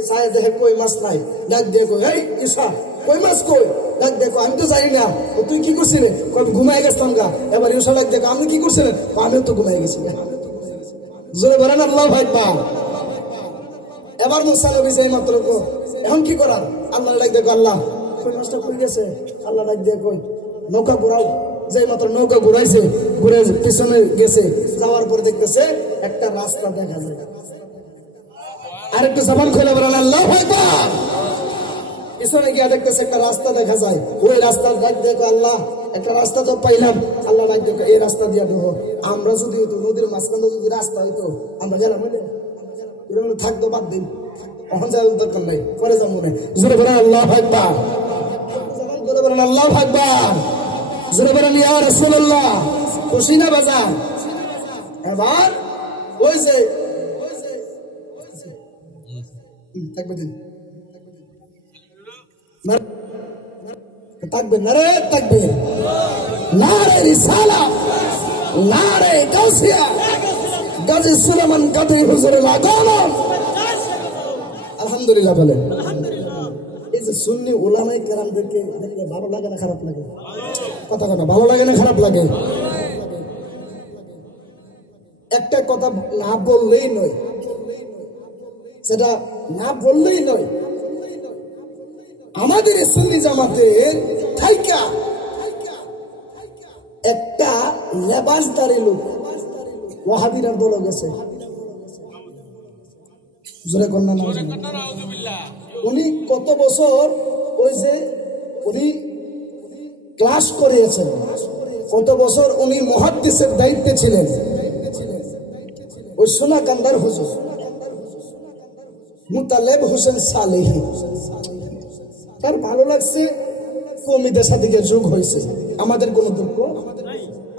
চাই দেখে কই মাছ নাই, ডাক দিয়ে কই, এই ইউসা কই মাছ কই? ডাক দেখো, আমি তো জানি না। তুই কি করছিলি? ঘুমাই গেছিলাম গা। এবার ইউসা ডাক দেখো, আমি কি করছিলেন? আমিও তো ঘুমাই গেছি। জোরে বলেন আল্লাহু আকবার। এবার মুসা নবী যেই মাত্র এখন কি করার? আল্লাহ ডাক দেখো, আল্লাহ কই মাছটা কই গেছে? আল্লাহ ডাক দিয়ে কই, নৌকা ঘুরাও। যেই মাত্র নৌকা ঘুরাইছে, ঘুরে পিছনে গেছে, যাওয়ার পরে দেখতেছে একটা রাস্তা দেখা যায়। আরেকটু জবান খুলে বলেন আল্লাহু আকবার। পিছনে গিয়ে দেখতেছে একটা রাস্তা দেখা যায়, ওই রাস্তার ডাক দেখো, আল্লাহ একটা রাস্তা তো পাইলাম। আল্লাহ ডাক দেখো, এই রাস্তা দিয়ে ঢোকো। আমরা যদি হইতো নদীর মাঝখানে যদি রাস্তা হইতো আমরা গেলাম, এরকম থাকতো, বাদ দিন, এখন যাওয়ার দরকার নাই, পরে যাবো মনে। জোরে বলেন আল্লাহু আকবার। জবান খুলে বলেন আল্লাহু আকবার। জোরে বলেন ইয়া রাসূলুল্লাহ। খুশি না বাজার? এবার ওই যে থাকবে দিন থাকবে নারে, থাকবে নারে রিসালাত, নারে গাউসিয়া, গাজী সুলেমান কাদের হুজুরের আগমন। আলহামদুলিল্লাহ বলে। এই যে সুন্নি উলামায়ে কেরামদেরকে দেখলে ভালো লাগে না খারাপ লাগে? কথা কথা ভালো লাগে না খারাপ লাগে? একটা কথা না বললেই নয়, সেটা না বললেই নয়। আমাদের সুন্নি জামাতের থাইকা একটা লেবাসদারি লোক ওয়াহাবিরার দল গেছে, জোরে কন্যা না, উনি কত বছর ওই যে উনি ক্লাস করিয়েছেন। কত বছর উনি মুহাদ্দিসের দায়িত্বে ছিলেন। ওই সোনাকান্দার হুজুর মুতালেব হোসেন সালেহী, তার ভালো লাগছে কওমিদের সাথে যোগ হয়েছে। আমাদের কোনো দুঃখ,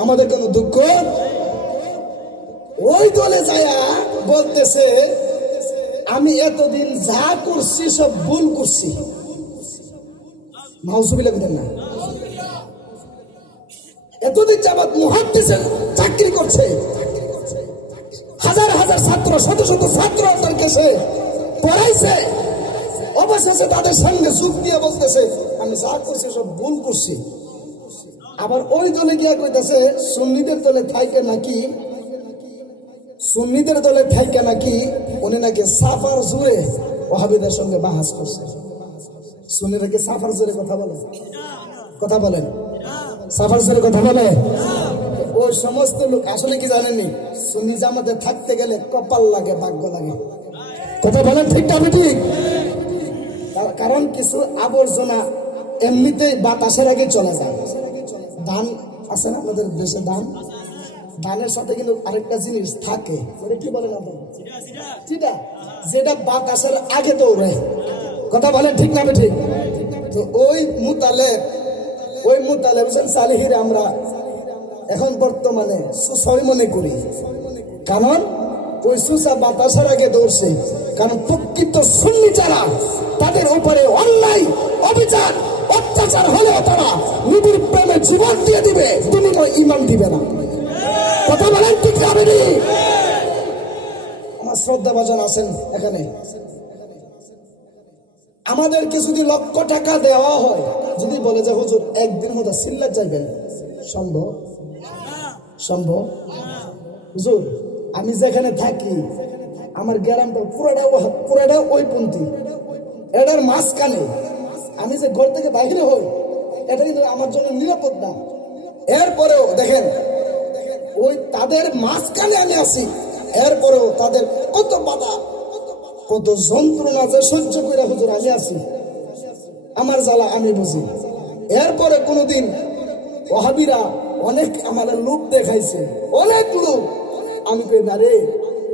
আমাদের কোনো দুঃখ। ওই দলে যায়া বলতেছে আমি এতদিন যা করছি সব ভুল করছি। নাউজুবিল্লাহ বলেন না। এতদিন যাবত মুহাদ্দিসের চাকরি করছে, হাজার হাজার ছাত্র, শত শত ছাত্র তার কাছে পড়াইছে। অবশেষে তাদের সঙ্গে যোগ দিয়ে বলতেছে আমি যা করছি সব ভুল করছি। আবার ওই দলে গিয়া কইতেছে সুন্নিদের দলে থাইকে নাকি, সুন্নিদের দলে থাইকে নাকি উনি নাকি সাফার জুড়ে ওয়াহাবিদের সঙ্গে বাহাস করছে। সুন্নিরা কি সাফার জুড়ে কথা বলে? কথা বলেন? সাফার জুড়ে কথা বলে? ওই সমস্ত লোক আসলে কি জানেননি, সুন্নি জামাতে থাকতে গেলে কপাল লাগে, ভাগ্য লাগে। কথা বলেন ঠিক না? ঠিক। কারণ কিছু আবর্জনা এমনিতেই বাতাসের আগে চলে যায়। ধান আছে না আমাদের দেশে, ধান, ধানের সাথে কিন্তু আরেকটা জিনিস থাকে, ওটা কি বলেন আপনারা? চিটা, যেটা বাতাসের আগে দৌড়ে। কথা বলেন ঠিক না? ঠিক। তো ওই মুতালেব হোসেন সালেহীর আমরা এখন বর্তমানে সুসয় মনে করি, কারণ ওই সুসা বাতাসের আগে দৌড়ছে। কারণ প্রকৃত সুন্নি যারা, তাদের উপরে অন্যায় অবিচার অত্যাচার হলেও তারা নবীর প্রেমে জীবন দিয়ে দিবে, তুমি ঈমান দিবে না। কথা বলেন ঠিক না? আমার শ্রদ্ধা ভাজন আছেন এখানে, আমাদেরকে যদি লক্ষ টাকা দেওয়া হয়, যদি বলে যে হুজুর একদিন হয়তো সিল্লাত যাইবেন, সম্ভব? সম্ভব? হুজুর আমি যেখানে থাকি আমার গ্রামটা পুরাটা ওই পন্থী, এটার মাঝখানে আমি যে ঘর থেকে বাইরে হই, এটা কিন্তু আমার জন্য নিরাপদ না। এরপরেও দেখেন ওই তাদের মাঝখানে আমি আছি, এরপরেও তাদের কত বাধা, কত যন্ত্রণা যে সহ্য করে হুজুর আমি আছি, আমার জ্বালা আমি বুঝি। এরপরে কোনদিন ওয়াহাবিরা অনেক আমাদের লোক দেখাইছে, অনেক লোক। আমি কই না রে,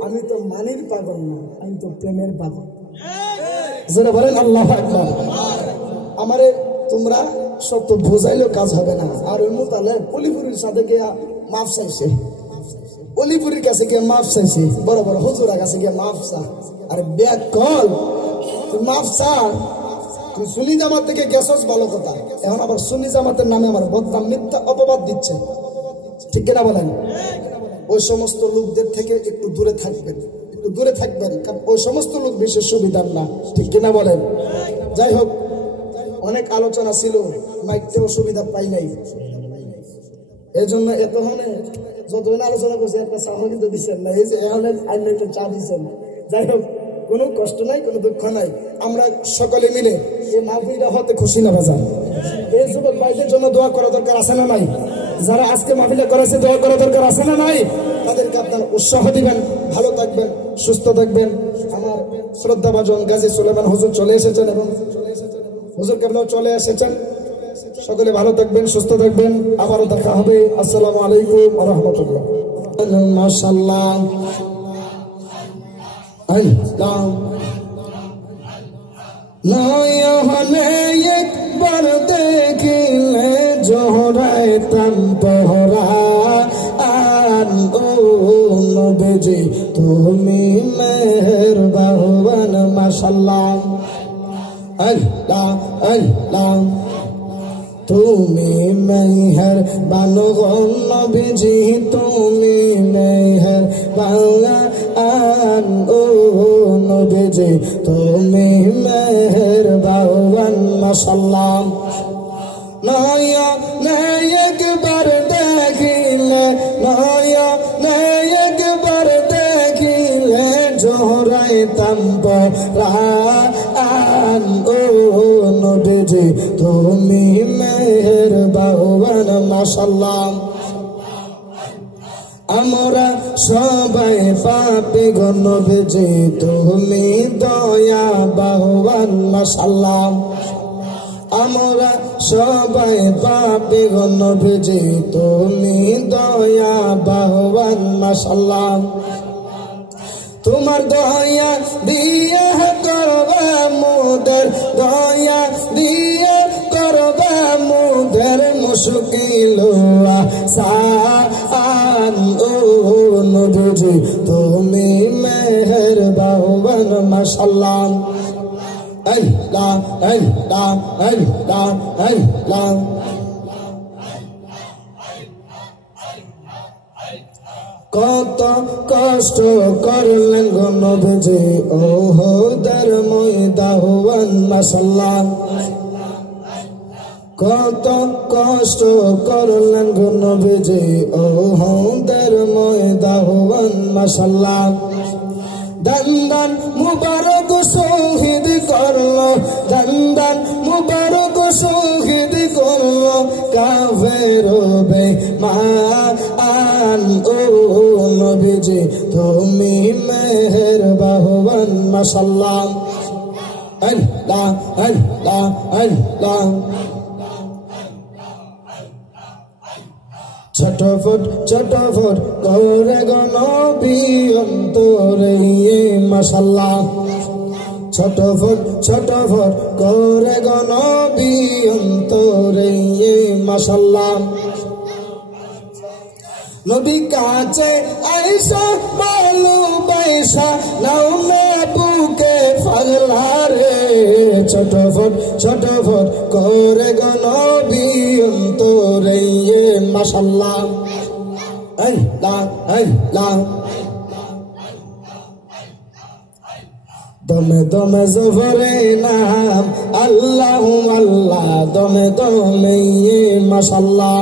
আমি তো মানির পাগল না, আমি তো প্রেমের পাগল। যারা বলেন আল্লাহু আকবার। আমারে তোমরা সব তো বোঝাইলেও কাজ হবে না। আর ওই মুতালেব অলিপুরির সাথে গিয়া মাফ চাইছে, অলিপুরির কাছে গিয়ে মাফ চাইছে, বড় বড় হুজুরের কাছে গিয়ে মাফ চা। আর ব্যাক কল তুই মাফ চা, তুই সুন্নি জামাত থেকে গেছস ভালো কথা, এখন আবার সুন্নি জামাতের নামে আমার বদনাম মিথ্যা অপবাদ দিচ্ছে, ঠিক কিনা বলেন? ওই সমস্ত লোকদের থেকে একটু দূরে থাকবেন, একটু দূরে থাকবেন, কারণ ওই সমস্ত লোক বিশেষ সুবিধার না, ঠিক কিনা বলেন? যাই হোক, অনেক আলোচনা ছিল, মাইকতেও সুবিধা পাই নাই, এই জন্য এতক্ষণে যতক্ষণ আলোচনা করছে একটা চা কিন্তু দিচ্ছেন না, এই যে এখন চা দিচ্ছেন। যাই হোক, কোনো কষ্ট নাই, কোনো দুঃখ নাই, আমরা সকলে মিলে এই মাহফিলটা হতে খুশি না বাজার। এই যুবক ভাইদের জন্য দোয়া করা দরকার আছে না নাই? যারা আজকে মাহফিলটা করেছে দোয়া করা দরকার আছে না নাই? তাদেরকে আপনার উৎসাহ দিবেন, ভালো থাকবেন, সুস্থ থাকবেন। আমার শ্রদ্ধাভাজন গাজী সুলেমান হুজুর চলে এসেছেন এবং হুজুর কেমন চলে এসেছেন। সকলে ভালো থাকবেন, সুস্থ থাকবেন, আবারও দেখা হবে। আসসালামু আলাইকুম ওয়া রাহমাতুল্লাহ। মাশাআল্লাহ, আল্লাহ নয়নে একবার দেখিলে জোহরাইতাম তোহরা আন, ও নবীজি তুমি মেহেরবান। মাশাআল্লাহ, আল্লাহ আল্লাহ তুমি মেহেরবান গো নবীজি, তুমি মেহেরবান, ও নবীজি তুমি মেহেরবান। মাশাআল্লাহ নয়নে একবার দেখিলে, নয়নে একবার দেখিলে জোহরাইতাম পরাণ, ও নবীজি তুমি মেহেরবান। মাশাআল্লাহ আমরা সবাই পাপী গো নবীজি তুমি দয়াবান। মাশাআল্লাহ আমরা সবাই পাপী গো নবীজি তুমি দয়া বাহবান মাশাআল্লাহ তোমার দয়া দিয়ে করবা মোদের দয়া দিয়ে করবা মোদের মুশকিল আসান ও নবীজি তুমি মেহেরবান মাশাআল্লাহ আল্লাহ আল্লাহ আল্লাহ আল্লাহ কত কষ্ট করলেন গো নবীজি ওহদের ময়দান মাশাআল্লাহ কত কষ্ট করলেন গো নবীজি ওহদের ময়দান মাশাআল্লাহ দন্দন মুবারক শহীদ করলো দন্দন মুবারক শহীদ করলো কাফের বেঈমান ও নবীজি তুমি মেহেরবান মাশাআল্লাহ আল্লাহ আল্লাহ আল্লাহ ছটফট করে গো নবী অন্তরে মাশাআল্লাহ ছটফট করে গো নবী অন্তরে মাশাআল্লাহ নবী কাছে আয়েশা ভালোবাসা নাও না বুকে পাগলা রে ছটফট করে গো নবী অন্তরে মাশাআল্লাহ আল্লাহ আল্লাহ দমে দমে জোহরে নাম আল্লাহু আল্লাহ দমে দমে মাশাআল্লাহ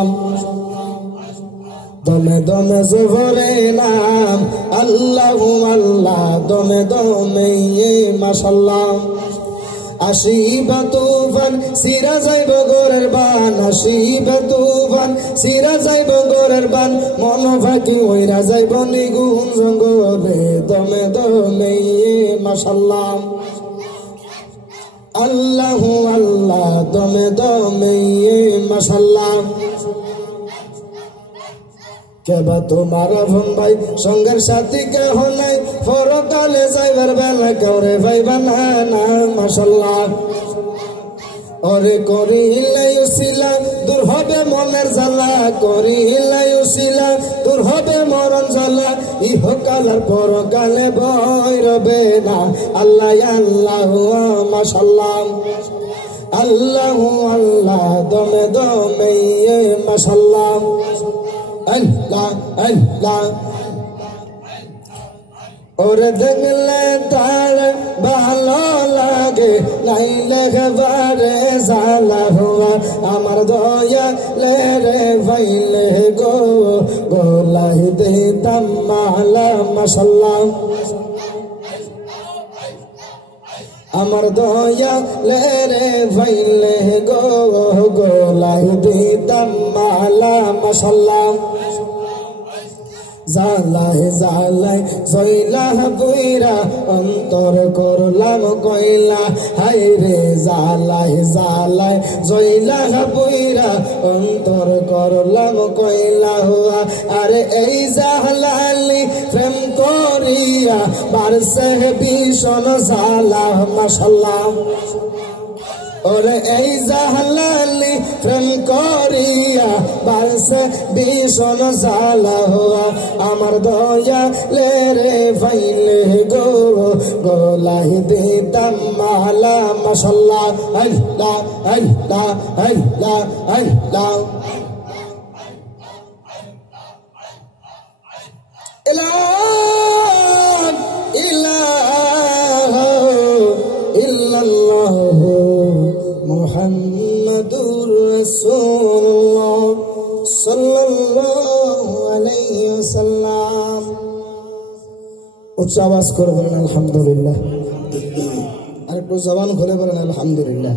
দমে দমে জোহরে নাম আল্লাহু আল্লাহ দমে দমে মাশাআল্লাহ আসিবা তুফান সিরা যাইব গোরের বান আসিবা তুফান সিরা যাইব গোরের বান মন ফাঁকি হইরা যাইব নিগুণ জঙ্গলে দমে দমে মাশাআল্লাহ আল্লাহু আল্লাহ দমে দমে মাশাআল্লাহ কেবা তোমার আপন ভাই সঙ্গের সাথী কেহ নাই পরকালে যাইবার বেলা কেউরে ভাইবা না মাশাআল্লাহ ওরে করিলাই উসিলা দূর হবে মনের জ্বালা করিলাই উসিলা দূর হবে মরণ জ্বালা ইহকাল আর পরকালে ভয় রবে না আল্লাহ আল্লাহ মাশাআল্লাহ আল্লাহু আল্লাহ দমে দমে মাশাআল্লাহ আল্লাহ আল্লাহ ওরে দেখলে তার ভালো লাগে নাইলে বারে জালা হওয়া আমার দয়া রে ভাইলে গো গোলাই দিতাম মালা মাশাআল্লাহ আমার দয়া রে ভাইলে গো গোলাই দিতাম মালা মাশাআল্লাহ জালাই জালাই জইলা বইরা অন্তর করলাম কইলা হাই রে জালাই জালাই জইলা বইরা অন্তর করলাম কইলা হুয়া আরে এই জালালি প্রেম করিয়া বারসে ভীষণ জালা মাশাআল্লাহ ওরে এই জালালি প্রেম করিয়া বারসে ভীষণ জালা হওয়া আমার দয়া রে ভাইলে গো গোলাই দিতাম মালা মাশাআল্লাহ আল্লাহ আল্লাহ আল্লাহ আল্লাহ ইল্লাল্লাহ মুহাম্মাদুর রাসূলুল্লাহ সাল্লাল্লাহু আলাইহি ওয়াসাল্লাম উচ্চ আওয়াজ করে বলেন আলহামদুলিল্লাহ আর একটু জবান খুলে বলেন আলহামদুলিল্লাহ